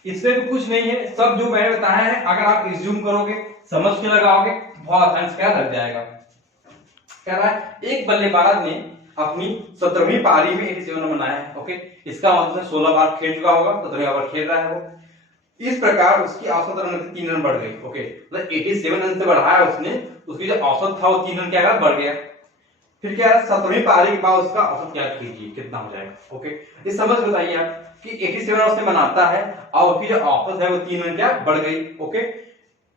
इसमें भी कुछ नहीं है, सब जो मैंने बताया है अगर आप एज्यूम करोगे समझ के लगाओगे बहुत आसानी से क्या लग जाएगा। कह रहा है एक बल्लेबाज ने अपनी 17वीं पारी में 87 रन बनाया है। ओके, इसका मतलब 16 बार खेल चुका होगा, 17वीं बार खेल रहा है वो। इस प्रकार उसकी औसत रन से 3 रन बढ़ गई। ओके, मतलब 87 रन से बढ़ाया उसने, उसकी जो औसत था वो 3 रन क्या बढ़ गया। फिर क्या है 17वीं पारी के बाद उसका औसत क्या कीजिए कितना हो जाएगा। ओके, इस समझ बताइए आप कि 87 रन उसने बनाता है और उसकी जो औसत है वो 3 रन क्या बढ़ गई। ओके,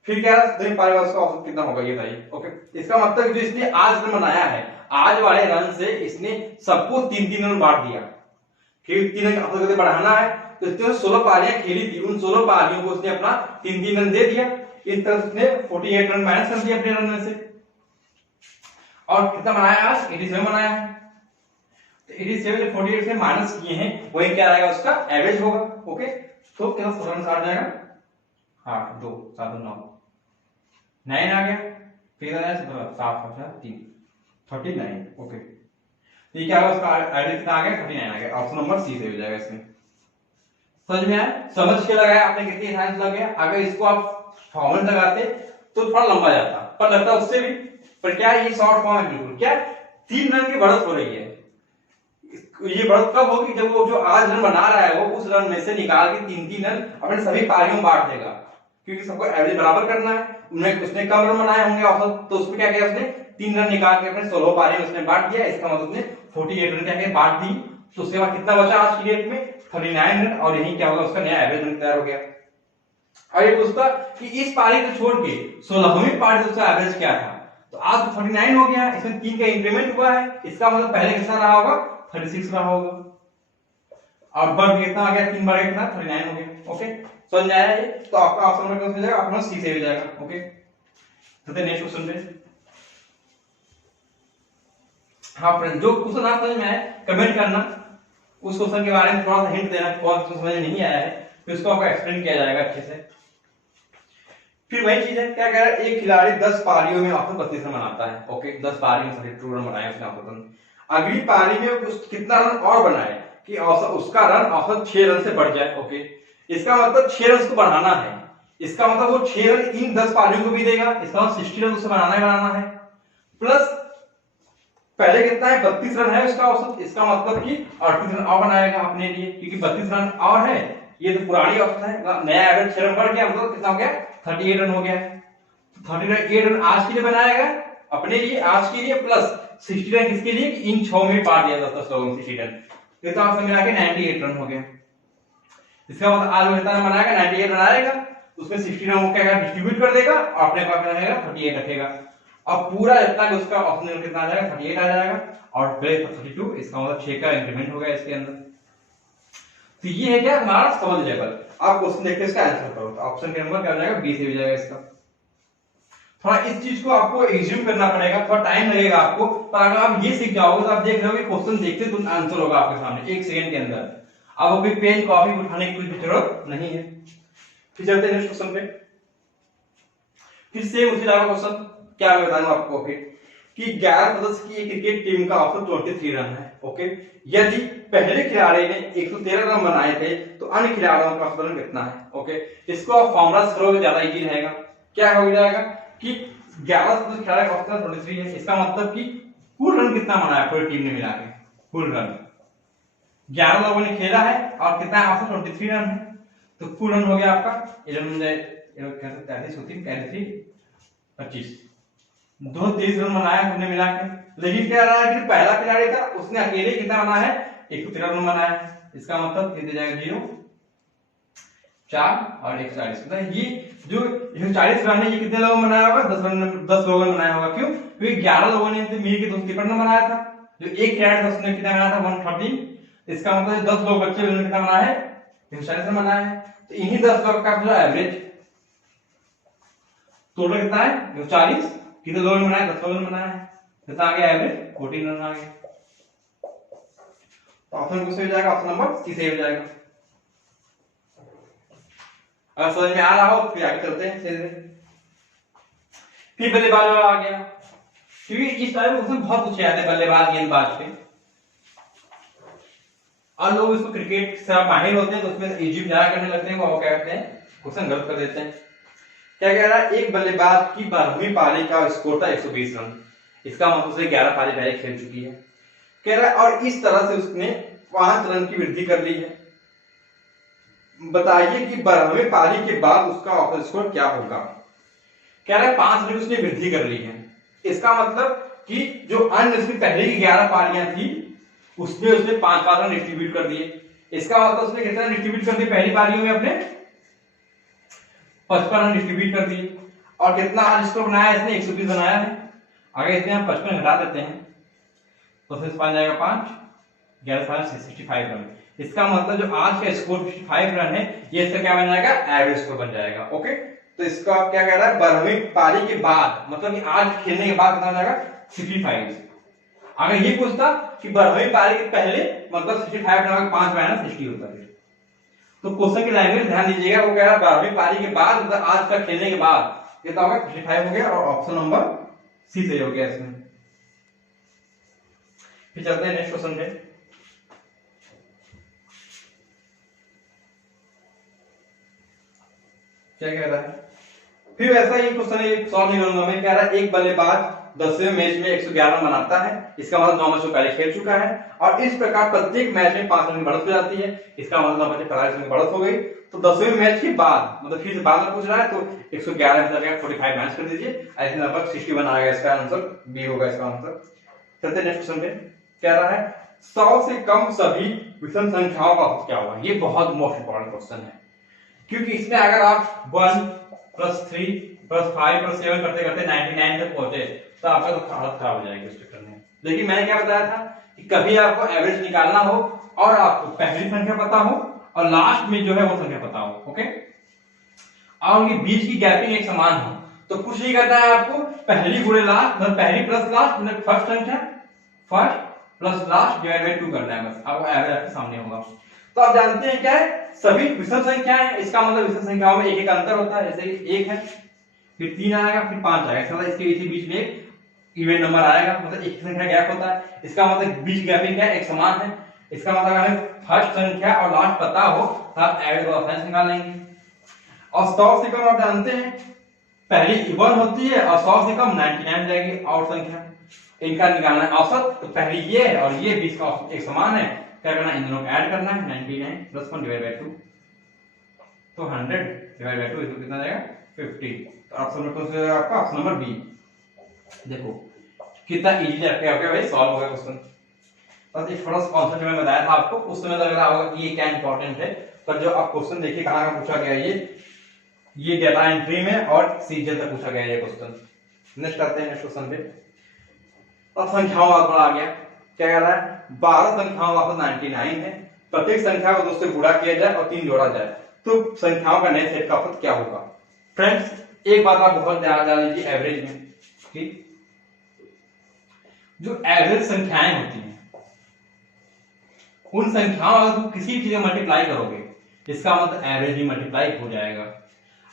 फिर क्या है 17वीं पारी में उसका औसत कितना होगा ये बताइए। ओके, इसका मतलब जो इसने आज रन बनाया है, आज वाले रन से इसने सबको 3-3 रन बांट दिया। फिर 3 रन औसत बढ़ाना है तो इसने 16 पारियां खेली थी, उन 16 पारियों को उसने अपना 3-3 रन दे दिया। इस तरह उसने 48 रन माइनस कर दिया अपने रन में से। और कितना बनाया आज 87 बनाया है, तो 87 जो 48 से माइनस किए हैं वही क्या आएगा उसका एवरेज होगा। ओके, तो कितना 17 रन आ जाएगा, हाँ 2 7 9 9 आ गया। फिर आ जाएगा 7 3 39। ओके, तो ये क्या होगा उसका एवरेज कितना आ गया 39 आ गया। ऑप्शन नंबर सी से हो जाएगा। इसमें समझ में आया, समझ के लगाया आपने कितनी साइंस लग गया। अगर इसको आप फॉर्मूला लगाते तो थोड़ा लंबा जाता, पर लगता उससे भी, पर क्या ये शॉर्ट फॉर्म है बिल्कुल। क्या 3 रन की बढ़त हो रही है, ये बढ़त कब होगी जब वो जो आज रन बना रहा है वो उस रन में से निकाल के 3-3 रन अपने सभी पारियों में बांट देगा, क्योंकि सबको एवरेज बराबर करना है। उसने कम रन बनाए होंगे औसत, तो उसमें क्या किया उसने 3 रन निकाल के अपने 16 पारी में उसने बांट दिया। इसका मतलब उसने 48 रन क्या किया बांट दी। तो उसके बाद कितना बचा आज की डेट में 39 रन, और यही क्या होगा उसका नया एवरेज रन तैयार हो गया। और ये पूछता कि इस पारी को छोड़ के 16वीं पारी से उसका एवरेज क्या था, तो आज तो 39 हो गया, इसमें 3 का इंक्रीमेंट हुआ है, इसका मतलब पहले कितना रहा होगा 36 रहा होगा, और बढ़ कितना आ गया 3 बार कितना 39 हो गया। ओके, समझ आया ये, तो आपका ऑप्शन नंबर कौन सा हो जाएगा, अपना सी से हो जाएगा। ओके, तो नेक्स्ट क्वेश्चन पे। हाँ फ्रेंड, जो क्वेश्चन आप समझ में आए कमेंट करना, उस क्वेश्चन के बारे में थोड़ा सा हिंट देना कौन सा समझ नहीं आया है, तो इसको आपको एक्सप्लेन किया जाएगा अच्छे से। फिर वही चीज है, क्या कह रहा है एक खिलाड़ी 10 पारियों में औसत 32 रन बनाता है। ओके, 10 पारी में 32 रन बनाए उसने औसतन। अगली पारी में उस कितना रन और बनाए कि औसत उसका रन औसत 6 रन से बढ़ जाए। ओके, इसका मतलब 6 रन को बढ़ाना है, इसका मतलब वो 6 रन इन 10 पारियों को भी देगा, इसका मतलब 60 रन उसे बनाना है। प्लस पहले कितना है 32 रन है उसका औसत, इसका मतलब कि 38 रन और बनाएगा अपने लिए, क्योंकि 32 रन और है, ये तो पुरानी औसत है, नया एवरेज 6 रन बढ़ गया, मतलब कितना हो गया 38 रन हो गया। 38 रन आज के लिए बनाएगा अपने लिए, आज के लिए, प्लस 60 रन किसके लिए कि इन 6 में बांट दिया 10-10 लोगों में 60 रन, ये तो आपसे मिला के 98 रन हो गया। इसका मतलब आज वो कितना रन बनाएगा 98 बनाएगा, उसमें 60 रन वो क्या डिस्ट्रीब्यूट कर देगा और अपने पास रहेगा 38 रखेगा। अब पूरा जितना उसका ऑप्शन कितना आ जाएगा 38 आ जाएगा, और फिर 32, इसका मतलब 6 का इंक्रीमेंट हो गया इसके अंदर। तो ये है क्या हमारा समझ लेवल। आप क्वेश्चन देखते इसका आंसर करो, तो ऑप्शन के नंबर क्या हो जाएगा बी से हो जाएगा इसका। थोड़ा इस चीज को आपको एज्यूम करना पड़ेगा, थोड़ा टाइम लगेगा आपको, पर अगर आप ये सीख जाओगे तो आप देख रहे हो क्वेश्चन देखते तुरंत आंसर होगा आपके सामने 1 सेकंड के अंदर। अब कोई पेन कॉपी उठाने की कोई जरूरत नहीं है। फिर चलते हैं नेक्स्ट क्वेश्चन पे। फिर सेम उसी तरह का क्वेश्चन क्या मैं बताऊंगा आपको फिर कि 11 सदस्य की एक क्रिकेट टीम का औसत 23 रन है। ओके, यदि पहले खिलाड़ी ने 113 रन बनाए थे तो अन्य खिलाड़ियों का औसत रन कितना है। ओके, इसको आप फॉर्मूला से करोगे ज्यादा इजी रहेगा। क्या हो जाएगा कि 11 सदस्य खिलाड़ी का औसत 23 है, इसका मतलब कि कुल रन कितना बनाया पूरी टीम ने मिला के, कुल रन 11 लोगों ने खेला है और कितना है आपका 23 रन है, तो कुल रन हो गया आपका 33 होती 33 25, 230 रन बनाया हमने मिला के। लेकिन क्या रहा है कि पहला खिलाड़ी था उसने अकेले कितना बनाया है 113 रन बनाया है, इसका मतलब कितने जाएगा 0 4 और 140, मतलब ये जो 140 रन है ये कितने लोगों ने बनाया होगा 10 लोगों ने बनाया होगा। क्यों? क्योंकि 11 लोगों ने मिल के 253 रन बनाया था, जो एक खिलाड़ी था उसने कितना बनाया था 130, इसका मतलब 10 लोग बच्चे उन्होंने कितना बनाया है 140 रन बनाया है। तो इन्हीं 10 लोग का जो एवरेज टोटल कितना है 140, कितने लोगों ने बनाया 10 लोगों ने बनाया है, कितना आ गया एवरेज 14 रन आ गया। तो ऑप्शन कौन सा हो जाएगा? ऑप्शन नंबर सी सही हो जाएगा। अगर समझ में आ रहा हो फिर आगे चलते हैं सीधे। फिर बल्लेबाज वाला आ गया, क्योंकि इस टाइप में क्वेश्चन बहुत पूछे जाते हैं बल्लेबाज गेंदबाज पे, और लोग इसको क्रिकेट से माहिर होते हैं तो उसमें इजी ज्यादा करने लगते हैं, वो क्या कहते हैं क्वेश्चन गलत कर देते हैं। क्या कह रहा है? एक बल्लेबाज की 12वीं पारी का स्कोर था 120 रन, इसका मतलब उसने 11 पारी पहले खेल चुकी है। कह रहा है और इस तरह से उसने 5 रन की वृद्धि कर ली है, बताइए कि 12वीं पारी के बाद उसका औसत स्कोर क्या होगा। कह रहा है 5 रन उसने वृद्धि कर ली है, इसका मतलब कि जो अन्य उसकी पहले की 11 पारियां थी उसमें उसने 5 रन डिस्ट्रीब्यूट कर दिए, इसका मतलब उसने कितना डिस्ट्रीब्यूट कर दिया पहली पारियों में अपने 55 रन डिस्ट्रीब्यूट कर दिए, और कितना आज स्कोर बनाया इसने 120 बनाया है। अगर इसमें हम 55 घटा देते हैं तो फिर बन जाएगा 5 11 65 रन, इसका मतलब जो आज का स्कोर 55 रन है ये इसका क्या बन जाएगा एवरेज स्कोर बन जाएगा। ओके, तो इसका क्या कह रहा है 12वीं पारी के बाद, मतलब कि आज खेलने के बाद कितना हो जाएगा 65। अगर ये पूछता कि 12वीं पारी के पहले मतलब 65 ना 5 माइनस 60 होता है, तो क्वेश्चन की लैंग्वेज ध्यान दीजिएगा, वो कह रहा है 12वीं पारी के बाद मतलब आज का खेलने के बाद कितना होगा 55 हो गया, और ऑप्शन नंबर सी सही हो गया इसमें। फिर चलते हैं नेक्स्ट क्वेश्चन पे। क्या कह रहा है? फिर वैसा ही क्वेश्चन है, सॉल्व नहीं करूंगा मैं। कह रहा है एक बल्लेबाज 10वें मैच में 111 रन बनाता है, इसका मतलब 9 मैच में पहले खेल चुका है, और इस प्रकार प्रत्येक मैच में 5 रन की बढ़त हो जाती है, इसका मतलब 9 मैच में 45 रन की बढ़त हो गई। तो 10वें मैच के बाद मतलब फिर से बाद में पूछ रहा है, तो 111 में 45 माइनस कर दीजिए, ऐसे लगभग 61 आ गया, इसका आंसर बी होगा इसका आंसर। चलते नेक्स्ट क्वेश्चन पे। कह रहा है 100 से कम सभी विषम संख्याओं का औसत क्या होगा। ये बहुत मोस्ट इंपॉर्टेंट क्वेश्चन है, क्योंकि इसमें अगर आप 1 + 3 + 5 + 7 करते करते 99 तक पहुंचे तो आपका तो हालत खराब हो जाएगी उस चक्कर में। लेकिन मैंने क्या बताया था कि कभी आपको एवरेज निकालना हो और आपको पहली संख्या पता हो और लास्ट में जो है वो संख्या पता हो, ओके, और उनके बीच की गैपिंग एक समान हो, तो कुछ नहीं करना है आपको, पहली गुणे लास्ट मतलब पहली प्लस लास्ट मतलब फर्स्ट संख्या first plus last divide by 2 करना है, बस आपको एवरेज आपके सामने होगा। तो आप जानते हैं क्या है, सभी विषम संख्याएं हैं, इसका मतलब विषम संख्याओं में एक एक अंतर होता है, जैसे 1 है फिर 3 आएगा फिर 5 आएगा, मतलब इसके बीच में एक इवन नंबर आएगा, मतलब एक संख्या गैप होता है, इसका मतलब बीच गैपिंग क्या है एक समान है, इसका मतलब अगर हमें फर्स्ट संख्या और लास्ट पता हो तो आप एवरेज ऑप्शन निकाल लेंगे। और 100 से कम आप जानते हैं पहली इवन होती है और 100 से कम 99 जाएगी और संख्या, इनका निकालना है औसत, तो पहली ये और ये बीच का औसत एक समान है, क्या करना है इन दोनों को ऐड करना है, 99 + 1 डिवाइड बाय 2, तो 100 डिवाइड बाय 2 इसको कितना जाएगा 50। तो ऑप्शन नंबर कौन सा है आपका? Option number B. देखो कितना इजी है, ओके भाई सॉल्व हो गया क्वेश्चन। बस एक छोटा सा कॉन्सेप्ट मैंने बताया था आपको, उस समय लग रहा होगा कि ये क्या इंपॉर्टेंट है, पर जो आप क्वेश्चन देखिए कहां का पूछा गया है, ये डेटा एंट्री में और सीजीएल तक पूछा गया है ये क्वेश्चन। नेक्स्ट आते हैं नेक्स्ट क्वेश्चन पे। अब संख्याओं का थोड़ा आ गया, क्या कह रहा है 12 संख्याओं का औसत 99 है, प्रत्येक संख्या को 2 से गुणा किया जाए और 3 जोड़ा जाए तो संख्याओं का नए सेट का औसत क्या होगा। फ्रेंड्स एक बात आप बहुत ध्यान डाल लीजिए एवरेज में, ठीक, जो एवरेज संख्याएं होती हैं उन संख्याओं को किसी चीज से मल्टीप्लाई करोगे इसका मतलब एवरेज भी मल्टीप्लाई हो जाएगा।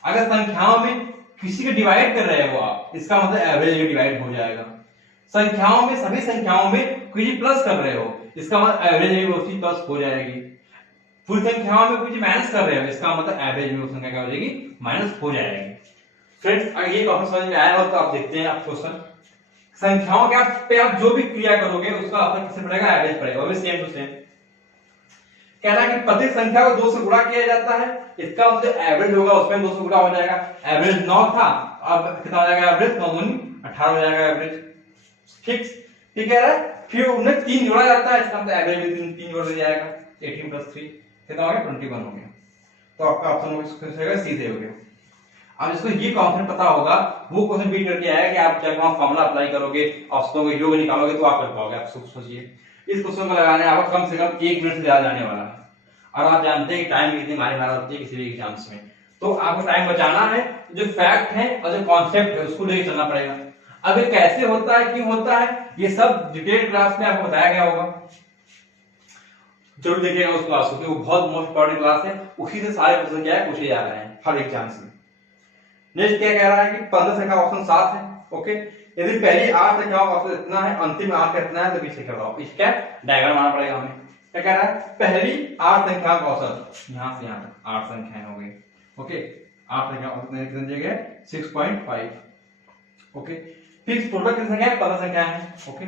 अगर संख्याओं में किसी को डिवाइड कर रहे हो आप, इसका मतलब एवरेज भी डिवाइड हो जाएगा। संख्याओं में सभी संख्याओं में किसी प्लस कर रहे हो, इसका मतलब एवरेज भी उसी प्लस हो जाएगी। पूरी संख्याओं में कुछ माइनस कर रहे हो, इसका मतलब एवरेज में उस संख्या क्या हो जाएगी माइनस हो जाएगी। फ्रेंड्स अगर ये क्वेश्चन समझ में आया हो तो आप देखते हैं आप क्वेश्चन। संख्याओं के पे आप जो भी क्रिया करोगे उसका असर किससे पड़ेगा, एवरेज पड़ेगा, वो भी सेम टू सेम। कह रहा है कि प्रत्येक संख्या को 2 से गुणा किया जाता है, इसका मतलब एवरेज होगा उसमें 2 से गुणा हो जाएगा। एवरेज 9 था, अब कितना हो जाएगा एवरेज, 9 दूनी 18 हो जाएगा एवरेज, फिक्स। ठीक है, फिर उन्हें 3 जोड़ा जाता है, इसका मतलब एवरेज में 3 जोड़ दिया जाएगा, 18 + 3 कितना हो गया 21 हो गया। तो आपका ऑप्शन हो सी से हो गया। अब इसको ये कॉन्सेप्ट पता होगा, वो क्वेश्चन बीट करके आया कि आप जब वहां फॉर्मूला अप्लाई करोगे, ऑप्शनों के योग निकालोगे तो आप कर पाओगे। आप सोचिए इस क्वेश्चन को लगाने आपको कम से कम 1 मिनट से ज्यादा जाने वाला है, और आप जानते हैं कि टाइम कितनी मारी मारा होती है किसी भी एग्जाम्स में, तो आपको टाइम बचाना है। जो फैक्ट है और जो कॉन्सेप्ट है उसको लेकर चलना पड़ेगा। अब ये कैसे होता है, क्यों होता है, ये सब डिटेल क्लास में आपको बताया गया होगा, जरूर देखिएगा उस क्लास को, वो बहुत मोस्ट इंपॉर्टेंट क्लास है, उसी से सारे क्वेश्चन क्या है पूछे जा रहे हैं हर एग्जाम से। नेक्स्ट क्या कह रहा है कि 15 संख्या ऑप्शन 7 है। ओके, यदि पहली 8 संख्याओं का औसत इतना है, अंतिम 8 का इतना है, तो बीच से करवाओ। इसका डायग्राम बनाना पड़ेगा हमें। क्या कह रहा है, पहली 8 संख्याओं का औसत यहां से यहां तक 8 संख्याएं हो गई। ओके, 8 संख्या औसत कितनी जगह 6.5। ओके, फिक्स टोटल कितनी संख्या है, 15 संख्याएं हैं। ओके,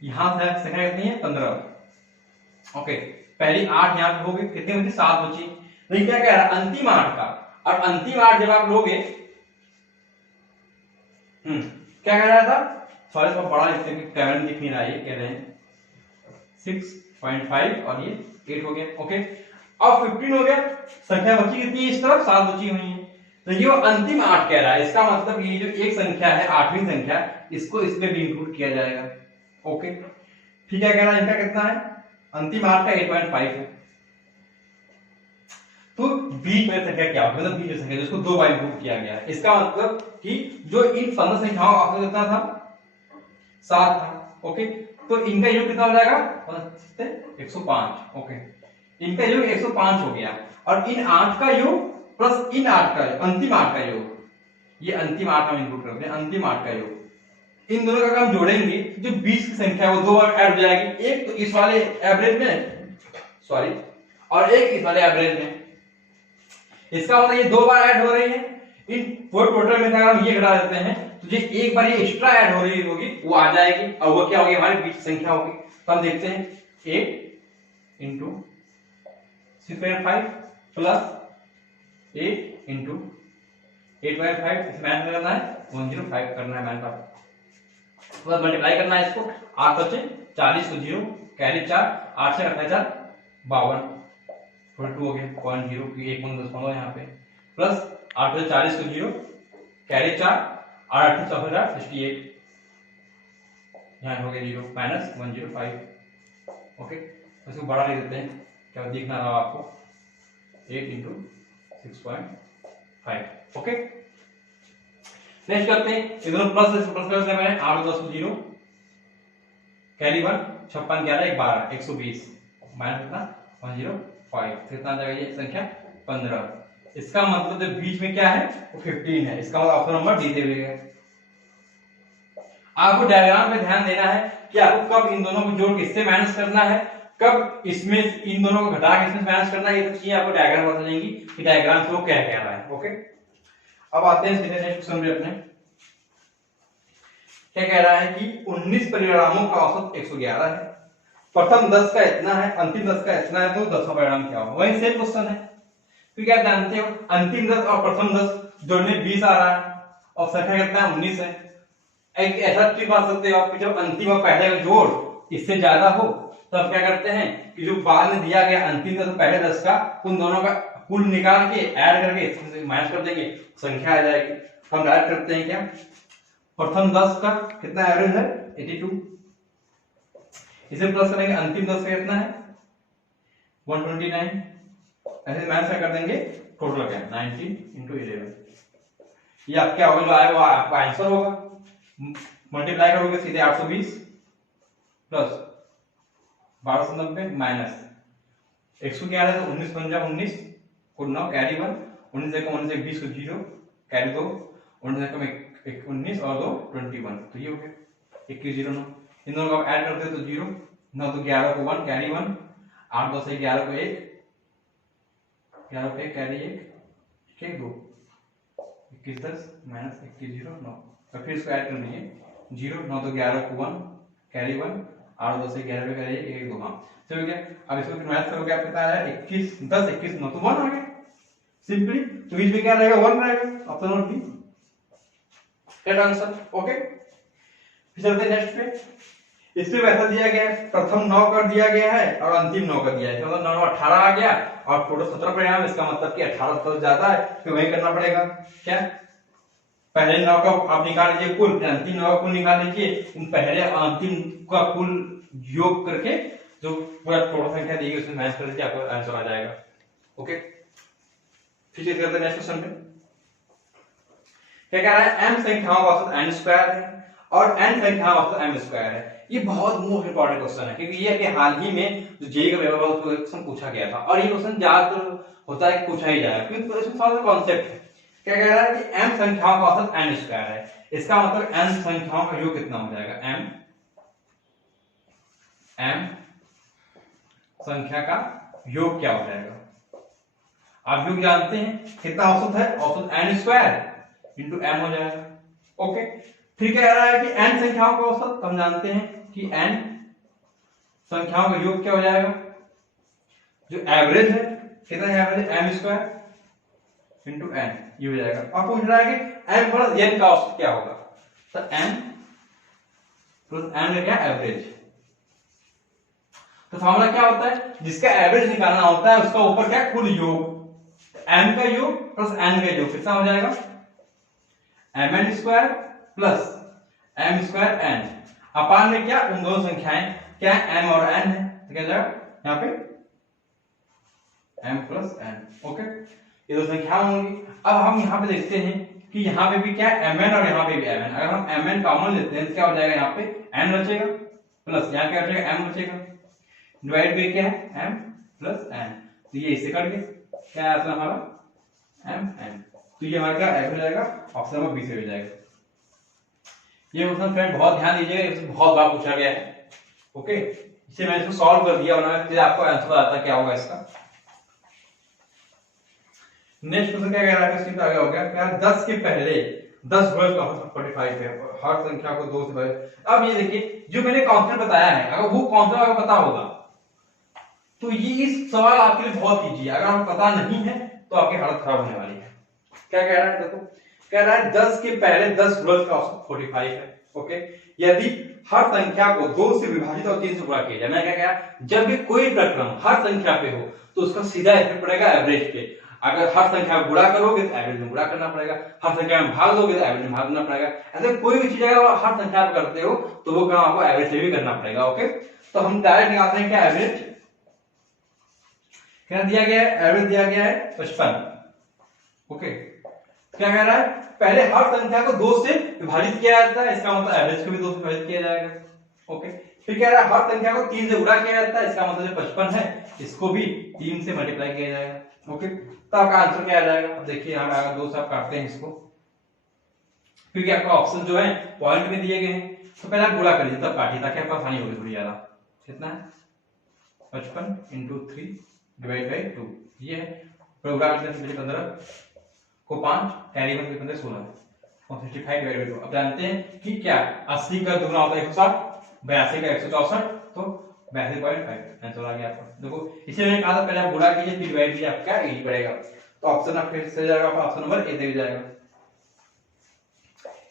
यहां से संख्या कितनी है 15। ओके, पहली 8 यहां पे होगी, कितनी बची 7 बची। लेकिन क्या कह रहा है अंतिम 8 का, और अंतिम 8 जब आप लोगे, क्या कह रहा था, सॉरी इसको बड़ा लिखते हैं, कैमरा दिख नहीं रहा है, कह रहे हैं 6.5 और ये 8 हो गया। ओके, अब 15 हो गया, संख्या बची कितनी इस तरफ 7 बची हुई है, तो ये अंतिम 8 कह रहा है, इसका मतलब ये जो एक संख्या है 8वीं संख्या, इसको इसमें भी इंक्लूड किया जाएगा। ओके, ठीक है, कह रहा है इनका कितना है, अंतिम 8 का 8.5 है। तो बीच में संख्या क्या होगी, मतलब बीच में संख्या जिसको 2 बार इंक्लूड किया गया है, इसका मतलब कि जो इन 15 संख्याओं का औसत कितना था 7 था। ओके, तो इनका योग कितना हो जाएगा 105। ओके, इनका योग 105 हो गया, और इन 8 का योग प्लस इन 8 का अंतिम 8 का योग, ये अंतिम 8 हम इंक्लूड करते हैं, अंतिम 8 का योग, इन दोनों का हम जोड़ेंगे, जो 20 की संख्या है वो 2 बार ऐड हो जाएगी, एक तो इस वाले एवरेज में, सॉरी, और एक इस वाले एवरेज में। इसका मतलब ये 2 बार ऐड हो रही है, इन टोटल में अगर हम ये घटा देते हैं तो ये एक बार ये एक्स्ट्रा ऐड हो रही होगी, वो आ जाएगी, और वो क्या होगी हमारी बीच संख्या होगी। तो हम देखते हैं 8 इंटू 6.5 प्लस 8 इंटू 8.5, इस मैथ में करना है 105 करना है मैथ का, बस मल्टीप्लाई करना है इसको, 8 बचे 40 को 0 कैरी 4, 8 से 4 52 42 हो गया 0 की 1 10 यहाँ पे, प्लस 8 से 40 को 0 कैरी 4, 8 8 4 68 यहाँ हो गया 0 माइनस 105। ओके, इसको बड़ा लिख देते हैं, क्या दिखना रहा आपको 8 इंटू 6.5। ओके, नेक्स्ट करते हैं, इधर प्लस कर दिया मैंने, 8 10 0 कैरी 1 56 11 12 120 माइनस कितना 105, कितना जाएगा ये संख्या 15। इसका मतलब जो बीच में क्या है वो 15 है, इसका मतलब ऑप्शन नंबर डी दे देगा। आपको डायग्राम पे ध्यान देना है कि आपको कब इन दोनों को जोड़ के इससे माइनस करना है, कब इसमें इन दोनों को घटा के इसमें माइनस करना है, ये तो चीजें आपको डायग्राम बता देंगी कि डायग्राम से वो क्या कह रहा है। ओके, अब आते हैं सीधे नेक्स्ट क्वेश्चन पे अपने। क्या कह रहा है कि 19 परिणामों का औसत 111 है, प्रथम 10 का इतना है, अंतिम 10 का इतना है, तो 10वां परिणाम क्या होगा, वही सेम क्वेश्चन है। फिर क्या जानते हो अंतिम 10 और प्रथम 10 जोड़ने 20 आ रहा है, और संख्या कितना 19 है। एक ऐसा चीज बात सकते हो आप, जब अंतिम और पहले का जोड़ इससे ज्यादा हो तो आप क्या करते हैं कि जो बाद में दिया गया अंतिम 10 पहले 10 का, उन दोनों का कुल निकाल के ऐड करके माइनस कर देंगे, संख्या आ जाएगी। हम डायरेक्ट करते हैं क्या, प्रथम 10 का कितना एवरेज है 82, इसे प्लस करेंगे, अंतिम 10 का कितना है 129, ऐसे माइनस कर देंगे, टोटल क्या 19 इंटू 11, ये आप क्या होगा जो आएगा वो आपका आंसर होगा। मल्टीप्लाई करोगे सीधे 820 प्लस 1290 माइनस 111 तो 19 बन जाए 19 को 9 कैरी 1, 19 से 20 को 0 कैरी 2, 19 और 2 21, तो ये हो गया 21 0 9, इन दोनों को ऐड करते हो तो 0 9 तो 11 को 1 कैरी 1, 8 2 से 11 को 1 11 को 1 कैरी 1 2 21 10 माइनस 21 0 9, और फिर इसको ऐड कर लीजिए 0, 9 तो 11 को 1 कैरी 1, 8 2 से 11 कैरी 1 2, हाँ चलो क्या। अब इसको मैथ करोगे आप कितना आया 21 10 21 9 तो 1 आ गया सिंपली। तो बीच में क्या रहेगा 1 रहेगा, option number B correct answer. Okay फिर चलते हैं नेक्स्ट पे। इसमें वैसा दिया गया है, प्रथम 9 कर दिया गया है और अंतिम 9 कर दिया है, मतलब 9 18 आ गया और टोटल 17 परिणाम, इसका मतलब कि 18 तो ज्यादा है तो वही करना पड़ेगा। क्या पहले 9 का आप निकाल लीजिए कुल, फिर अंतिम 9 का कुल निकाल लीजिए, उन पहले अंतिम का कुल योग करके जो पूरा टोटल संख्या दी गई उसमें माइनस कर दीजिए, आपका आंसर आ जाएगा। ओके फिर चलते हैं नेक्स्ट क्वेश्चन पे। क्या कह रहा है m संख्याओं का औसत n स्क्वायर है और n संख्याओं का औसत m स्क्वायर है। ये बहुत मोस्ट इंपॉर्टेंट क्वेश्चन है क्योंकि ये कि हाल ही में जो जेईई का पेपर था उसमें क्वेश्चन पूछा गया था और ये क्वेश्चन ज्यादातर होता है पूछा ही जाएगा क्योंकि इसमें थोड़ा सा कॉन्सेप्ट है। क्या कह रहा है कि m संख्याओं का औसत n स्क्वायर है, इसका मतलब n संख्याओं का योग कितना हो जाएगा, m संख्या का योग क्या हो जाएगा। आप योग जानते हैं कितना औसत है, औसत n स्क्वायर इंटू m हो जाएगा। ओके फिर कह रहा है कि n संख्याओं का औसत हम जानते हैं कि n संख्याओं का योग क्या हो जाएगा, जो एवरेज है कितना है, average m square into n ये हो जाएगा। अब पूछ रहा है कि m प्लस n का औसत क्या होगा, तो m प्लस n का क्या एवरेज। तो फॉर्मूला क्या होता है, जिसका एवरेज निकालना होता है उसका ऊपर क्या कुल योग, m का योग प्लस n का योग कितना हो जाएगा, mn square plus m square n अपान में क्या उन दोनों संख्याएं क्या m और n है तो क्या जाएगा यहाँ पे m प्लस n। ओके ये दो संख्याएं होंगी। अब हम यहाँ पे देखते हैं कि यहाँ पे भी क्या है mn और यहाँ पे भी mn, अगर हम mn कॉमन लेते हैं तो क्या हो जाएगा, यहाँ पे n बचेगा प्लस यहाँ क्या बचेगा m बचेगा, डिवाइड पे क्या है m प्लस n, तो ये इससे कट गया क्या आंसर हमारा m n, तो ये हमारा क्या हो जाएगा, ऑप्शन नंबर बी से हो जाएगा। ये क्वेश्चन फ्रेंड बहुत ध्यान दीजिएगा, इससे बहुत बार पूछा गया है। ओके इसे मैंने इसको सॉल्व कर दिया वरना फिर आपको आंसर बताता क्या होगा इसका। नेक्स्ट क्वेश्चन क्या कह रहा है, इसके आगे हो गया क्या 10 के पहले 10 वर्ग का औसत 45 है, हर संख्या को 2 से भाग। अब ये देखिए जो मैंने कॉन्सेप्ट बताया है अगर वो कॉन्सेप्ट आपको पता होगा तो ये इस सवाल आपके लिए बहुत इजी है, अगर आपको पता नहीं है तो आपकी हालत खराब होने वाली है। क्या कह रहा है देखो, कह रहा है 10 के पहले 10 वर्ग का औसत 45 है। ओके यदि हर संख्या को 2 से विभाजित और 3 से गुणा किया जाए, मैं क्या कहा जब भी कोई प्रक्रम हर संख्या पे हो तो उसका सीधा इफेक्ट पड़ेगा एवरेज पे। अगर हर संख्या में गुणा करोगे तो एवरेज में गुणा करना पड़ेगा, हर संख्या में भाग दोगे तो एवरेज में भाग करना पड़ेगा। ऐसे कोई भी चीज अगर हर संख्या में करते हो तो वो काम आपको एवरेज से भी करना पड़ेगा। ओके तो हम डायरेक्ट निकालते हैं क्या एवरेज, क्या दिया गया है, एवरेज दिया गया है 55। ओके क्या कह रहा है, पहले हर संख्या को 2 से विभाजित किया जाता है, इसका मतलब एवरेज को भी 2 से विभाजित किया जाएगा। ओके फिर कह रहा है हर संख्या को 3 से गुणा किया जाता है, इसका मतलब जो 55 है इसको भी 3 से मल्टीप्लाई किया जाएगा। ओके तो आपका आंसर क्या आ जाएगा, अब देखिए यहाँ पे अगर 2 से आप काटते हैं इसको, क्योंकि आपका ऑप्शन जो है पॉइंट में दिए गए हैं तो पहले आप गुणा कर लीजिए तब काटिए ताकि आपको आसानी होगी थोड़ी ज्यादा। कितना है 55 इंटू 3 डिवाइड बाई 2 ये है, फिर गुणा करते हैं 15 को 5 कैरी 1 15 16 और 65 डिवाइड बाई 2। अब जानते हैं कि क्या 80 का दुगना होता है 160, 82 का 164 तो 82.5 आंसर आ गया आपका। देखो इसे मैंने कहा था पहले आप गुणा कीजिए फिर डिवाइड कीजिए, आपका यही पड़ेगा। तो ऑप्शन आप फिर से जाएगा, ऑप्शन नंबर ए दे जाएगा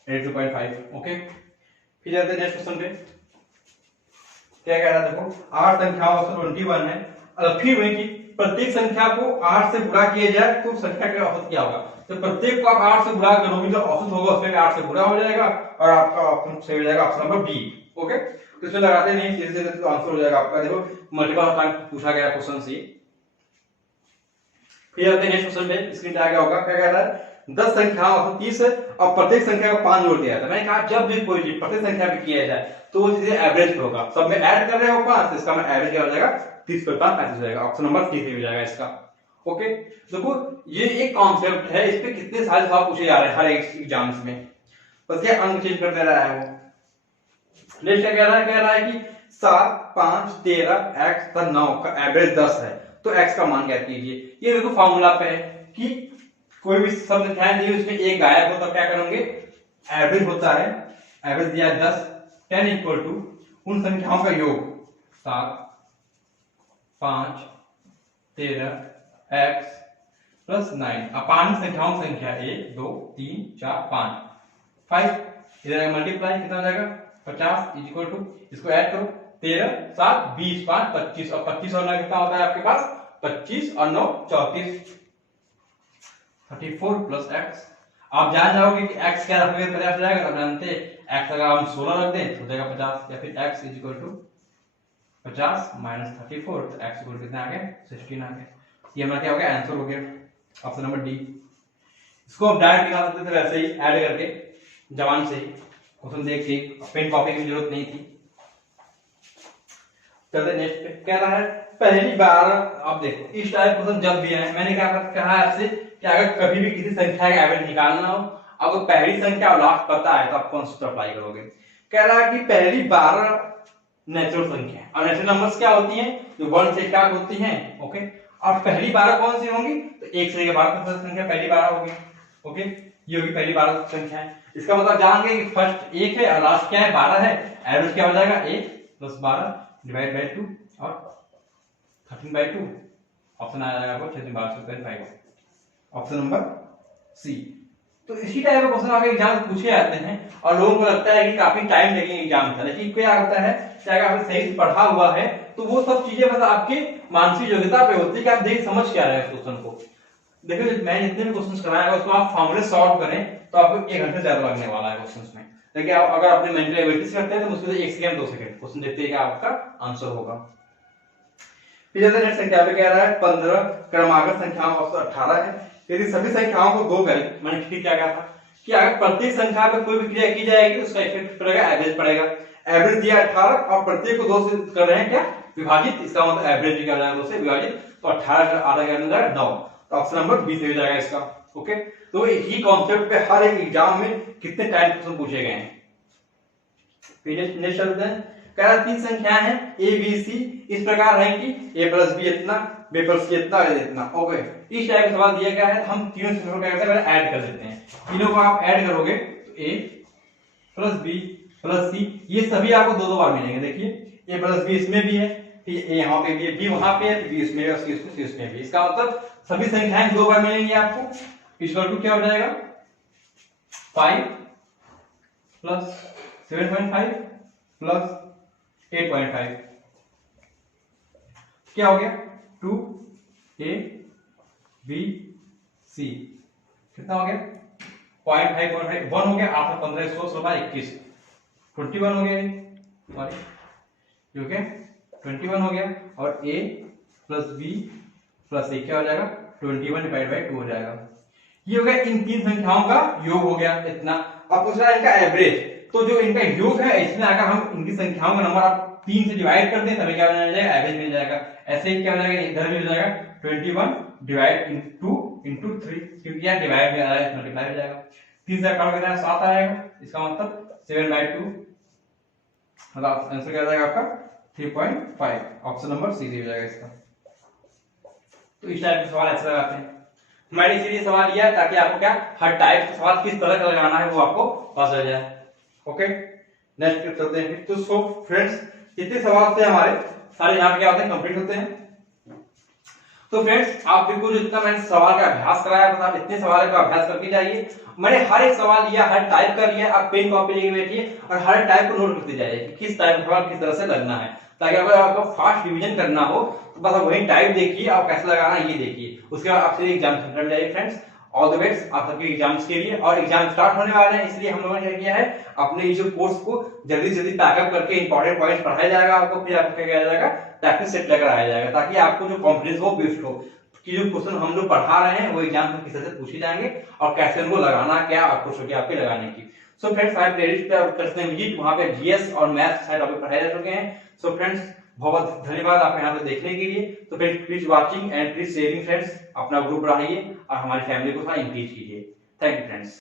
82.5। ओके फिर जाते हैं नेक्स्ट क्वेश्चन पे। क्या कह रहा है देखो 8 संख्याओं का औसत 21 है, और फिर वही कि प्रत्येक संख्या को 8 से गुणा किया जाए तो संख्या का औसत क्या होगा। तो प्रत्येक को आप 8 से गुणा करोगे जो औसत होगा उसमें 8 से गुणा हो जाएगा और आपका ऑप्शन सही हो जाएगा, ऑप्शन नंबर बी। ओके तो इसमें लगाते नहीं सीधे सीधे तो आंसर हो जाएगा आपका। देखो मल्टीपल टाइम पूछा गया क्वेश्चन से। फिर आते हैं नेक्स्ट क्वेश्चन पे, स्क्रीन पे आ गया होगा। क्या कह रहा है 10 संख्याओं का 30 है और प्रत्येक संख्या को 5 जोड़ दिया जाता है। मैंने कहा जब भी कोई चीज प्रत्येक संख्या पे किया जाए तो वो चीजें एवरेज पे होगा, सब में ऐड कर रहे हो 5 तो इसका एवरेज क्या हो जाएगा 30 पर 5 ऐसे हो जाएगा, ऑप्शन नंबर सी हो जाएगा इसका। ओके देखो ये एक कॉन्सेप्ट है, इस पे कितने सारे सवाल पूछे जा रहे हैं हर एक एग्जाम्स में, बस ये अंक चेंज कर दे रहा है वो। नेक्स्ट क्या कह रहा है कि 7 5 13 x 9 का एवरेज 10 है तो x का मान ज्ञात कीजिए। ये देखो फॉर्मूला पे है कि कोई भी सब संख्याएं दी उसमें एक गायब हो तो क्या करेंगे एवरेज होता है एवरेज दिया है 10, 10 इक्वल टू उन संख्याओं का योग 7, 5, 13 x प्लस 9। अपान संख्याओं की संख्या 1 2 3 4 5 इधर मल्टीप्लाई कितना हो जाएगा 50 इज इक्वल टू, इसको ऐड करो 13 7 20 5 25 और 25 और 9 कितना होता है आपके पास 25 और 9 34 34 प्लस x। आप जान जाओगे कि x क्या रखोगे 50 जाएगा, तब जानते हैं x अगर हम 16 रख दें तो देगा 50, या फिर x is equal to 50 minus 34 तो x इक्वल कितना आ गया 16 आ गया। ये हमारा क्या हो गया आंसर हो गया ऑप्शन नंबर डी। इसको हम डायरेक्ट निकाल सकते थे वैसे ही ऐड करके जवान से ही, क्वेश्चन देख के, पेन कॉपी की जरूरत नहीं थी। चलते नेक्स्ट पे कह रहा है पहली बार। आप देखो इस टाइप क्वेश्चन जब भी आए, मैंने क्या कहा आपसे कि अगर कभी भी किसी संख्या का एवरेज निकालना हो, अगर पहली संख्या और लास्ट पता है तो आप कौन सा अप्लाई करोगे। कह रहा है कि पहली 12 नेचुरल संख्या, और नेचुरल नंबर्स क्या होती हैं जो 1 से स्टार्ट होती हैं, ओके। और पहली 12 कौन सी होंगी तो 1 से लेकर 12 तक संख्या पहली 12 होगी, ओके। ये होगी पहली 12 संख्या है। इसका मतलब जान गए कि फर्स्ट 1 है और लास्ट क्या है 12 है, एवरेज क्या हो जाएगा 1 प्लस 12 डिवाइड बाय 2 और 13/2। ऑप्शन आ जाएगा आपको 6/12 ऑप्शन नंबर सी। तो इसी टाइप का क्वेश्चन आगे एग्जाम में पूछे जाते हैं और लोगों को लगता है कि काफी टाइम लगेगा एग्जाम का, लेकिन क्या होता है कि अगर आपने सही से पढ़ा हुआ है तो वो सब चीजें बस आपके मानसिक योग्यता पे होती है कि आप देख समझ क्या रहे हैं क्वेश्चन को। देखो मैंने जितने भी क्वेश्चन कराया उसको आप फॉर्मूले सॉल्व करें तो आपको 1 घंटे ज्यादा लगने वाला है क्वेश्चन में, लेकिन आप अगर अपने मेंटल एबिलिटीज करते हैं तो मुश्किल से 1 सेकंड 2 सेकंड क्वेश्चन देखते हैं आपका आंसर होगा। फिर नेक्स्ट संख्या पे कह रहा है 15 क्रमागत संख्याओं का औसत 18 है। यदि सभी संख्याओं को 2 करें, मैंने ठीक क्या कहा था कि अगर प्रत्येक संख्या पे कोई भी क्रिया की जाएगी तो उसका इफेक्ट पड़ेगा एवरेज पड़ेगा। एवरेज दिया 18 और प्रत्येक को 2 से कर रहे हैं क्या विभाजित, इसका मतलब एवरेज क्या हो जाएगा 2 से विभाजित, तो 18 आधा क्या हो जाएगा 9, तो ऑप्शन नंबर बी से हो जाएगा इसका, ओके। तो यही कॉन्सेप्ट पे हर एक एग्जाम में कितने टाइम क्वेश्चन पूछे गए हैं। नेक्स्ट चलते हैं, कह रहा 3 संख्याएं हैं ए बी सी, इस प्रकार है कि ए प्लस बी इतना, बी प्लस सी इतना, इतना, ओके। इस टाइप का सवाल दिया गया है, हम तीनों संख्याओं को क्या करते हैं ऐड कर देते हैं। तीनों को आप ऐड करोगे तो ए प्लस बी प्लस सी, ये सभी आपको 2-2 बार मिलेंगे। देखिए ए प्लस बी इसमें भी है, ए यहाँ पे भी है, बी वहां पे है, बी इसमें है, सी इसमें भी। इसका मतलब सभी संख्याएं 2 बार मिलेंगी आपको। इक्वल टू क्या हो जाएगा 5 प्लस 7.5 प्लस 8.5, क्या हो गया 2 ए बी सी, कितना हो गया 0.5 1 हो गया 8 15 21 21 हो गया, सॉरी जो कि 21 हो गया। और a प्लस बी प्लस सी क्या हो जाएगा 21 डिवाइड बाय 2 हो जाएगा। ये हो गया इन 3 संख्याओं का योग हो गया इतना। अब पूछ रहा है इनका एवरेज, तो जो इनका योग है इसमें अगर हम इनकी संख्याओं का नंबर आप 3 से डिवाइड कर दें तभी क्या हो जाएगा एवरेज मिल जाएगा। ऐसे ही क्या हो जाएगा इधर भी हो जाएगा 21 डिवाइड 2 into 3, क्योंकि यह डिवाइड में आ रहा है मल्टीप्लाई हो जाएगा। 3 से काट के 7 आएगा, इसका मतलब 7/2, मतलब आंसर क्या आ जाएगा आपका 3.5, ऑप्शन नंबर सी हो जाएगा इसका। तो इस टाइप के सवाल ऐसे लगाते हैं। मैंने इसीलिए सवाल लिया है ताकि आपको क्या हर टाइप का सवाल किस तरह का लगाना है वो आपको पता चल जाए, ओके। नेक्स्ट चलते हैं। तो सो फ्रेंड्स इतने सवाल से हमारे सारे यहाँ पे क्या होते हैं कंप्लीट होते हैं। तो फ्रेंड्स आप बिल्कुल जितना मैंने सवाल का अभ्यास कराया बस आप इतने सवाल का अभ्यास करके जाइए। मैंने हर एक सवाल लिया, हर टाइप का लिया, आप पेन कॉपी लेके बैठिए और हर टाइप को नोट करते जाइए कि किस टाइप का सवाल किस तरह से लगना है, ताकि अगर आपको फास्ट रिवीजन करना हो तो बस आप वही टाइप देखिए, आप कैसे लगाना है ये देखिए, उसके बाद आप सीधे एग्जाम सेंटर में जाइए। फ्रेंड्स ऑल द बेस्ट आप सबके एग्जाम्स के लिए, और एग्जाम स्टार्ट होने वाले हैं इसलिए हम लोगों ने क्या किया है अपने ये जो कोर्स को जल्दी से जल्दी पैकअप करके इंपॉर्टेंट पॉइंट्स पढ़ाया जाएगा आपको, फिर आपको क्या किया जाएगा प्रैक्टिस सेट लेकर आया जाएगा, ताकि आपको जो कॉन्फिडेंस हो बूस्ट हो कि जो क्वेश्चन हम लोग पढ़ा रहे हैं वो एग्जाम में किस तरह से पूछे जाएंगे और कैसे उनको लगाना, क्या अप्रोच होगी आपके लगाने की। सो फ्रेंड्स फाइव प्लेलिस्ट पे आप कर सकते हैं विजिट, वहां पे जीएस और मैथ्स सारे टॉपिक पढ़ाए जा चुके हैं। सो फ्रेंड्स बहुत धन्यवाद आपको यहाँ पे देखने के लिए। तो friends please watching and please sharing friends, अपना ग्रुप बढ़ाइए और हमारी फैमिली को थोड़ा इंक्रीज कीजिए। Thank you friends.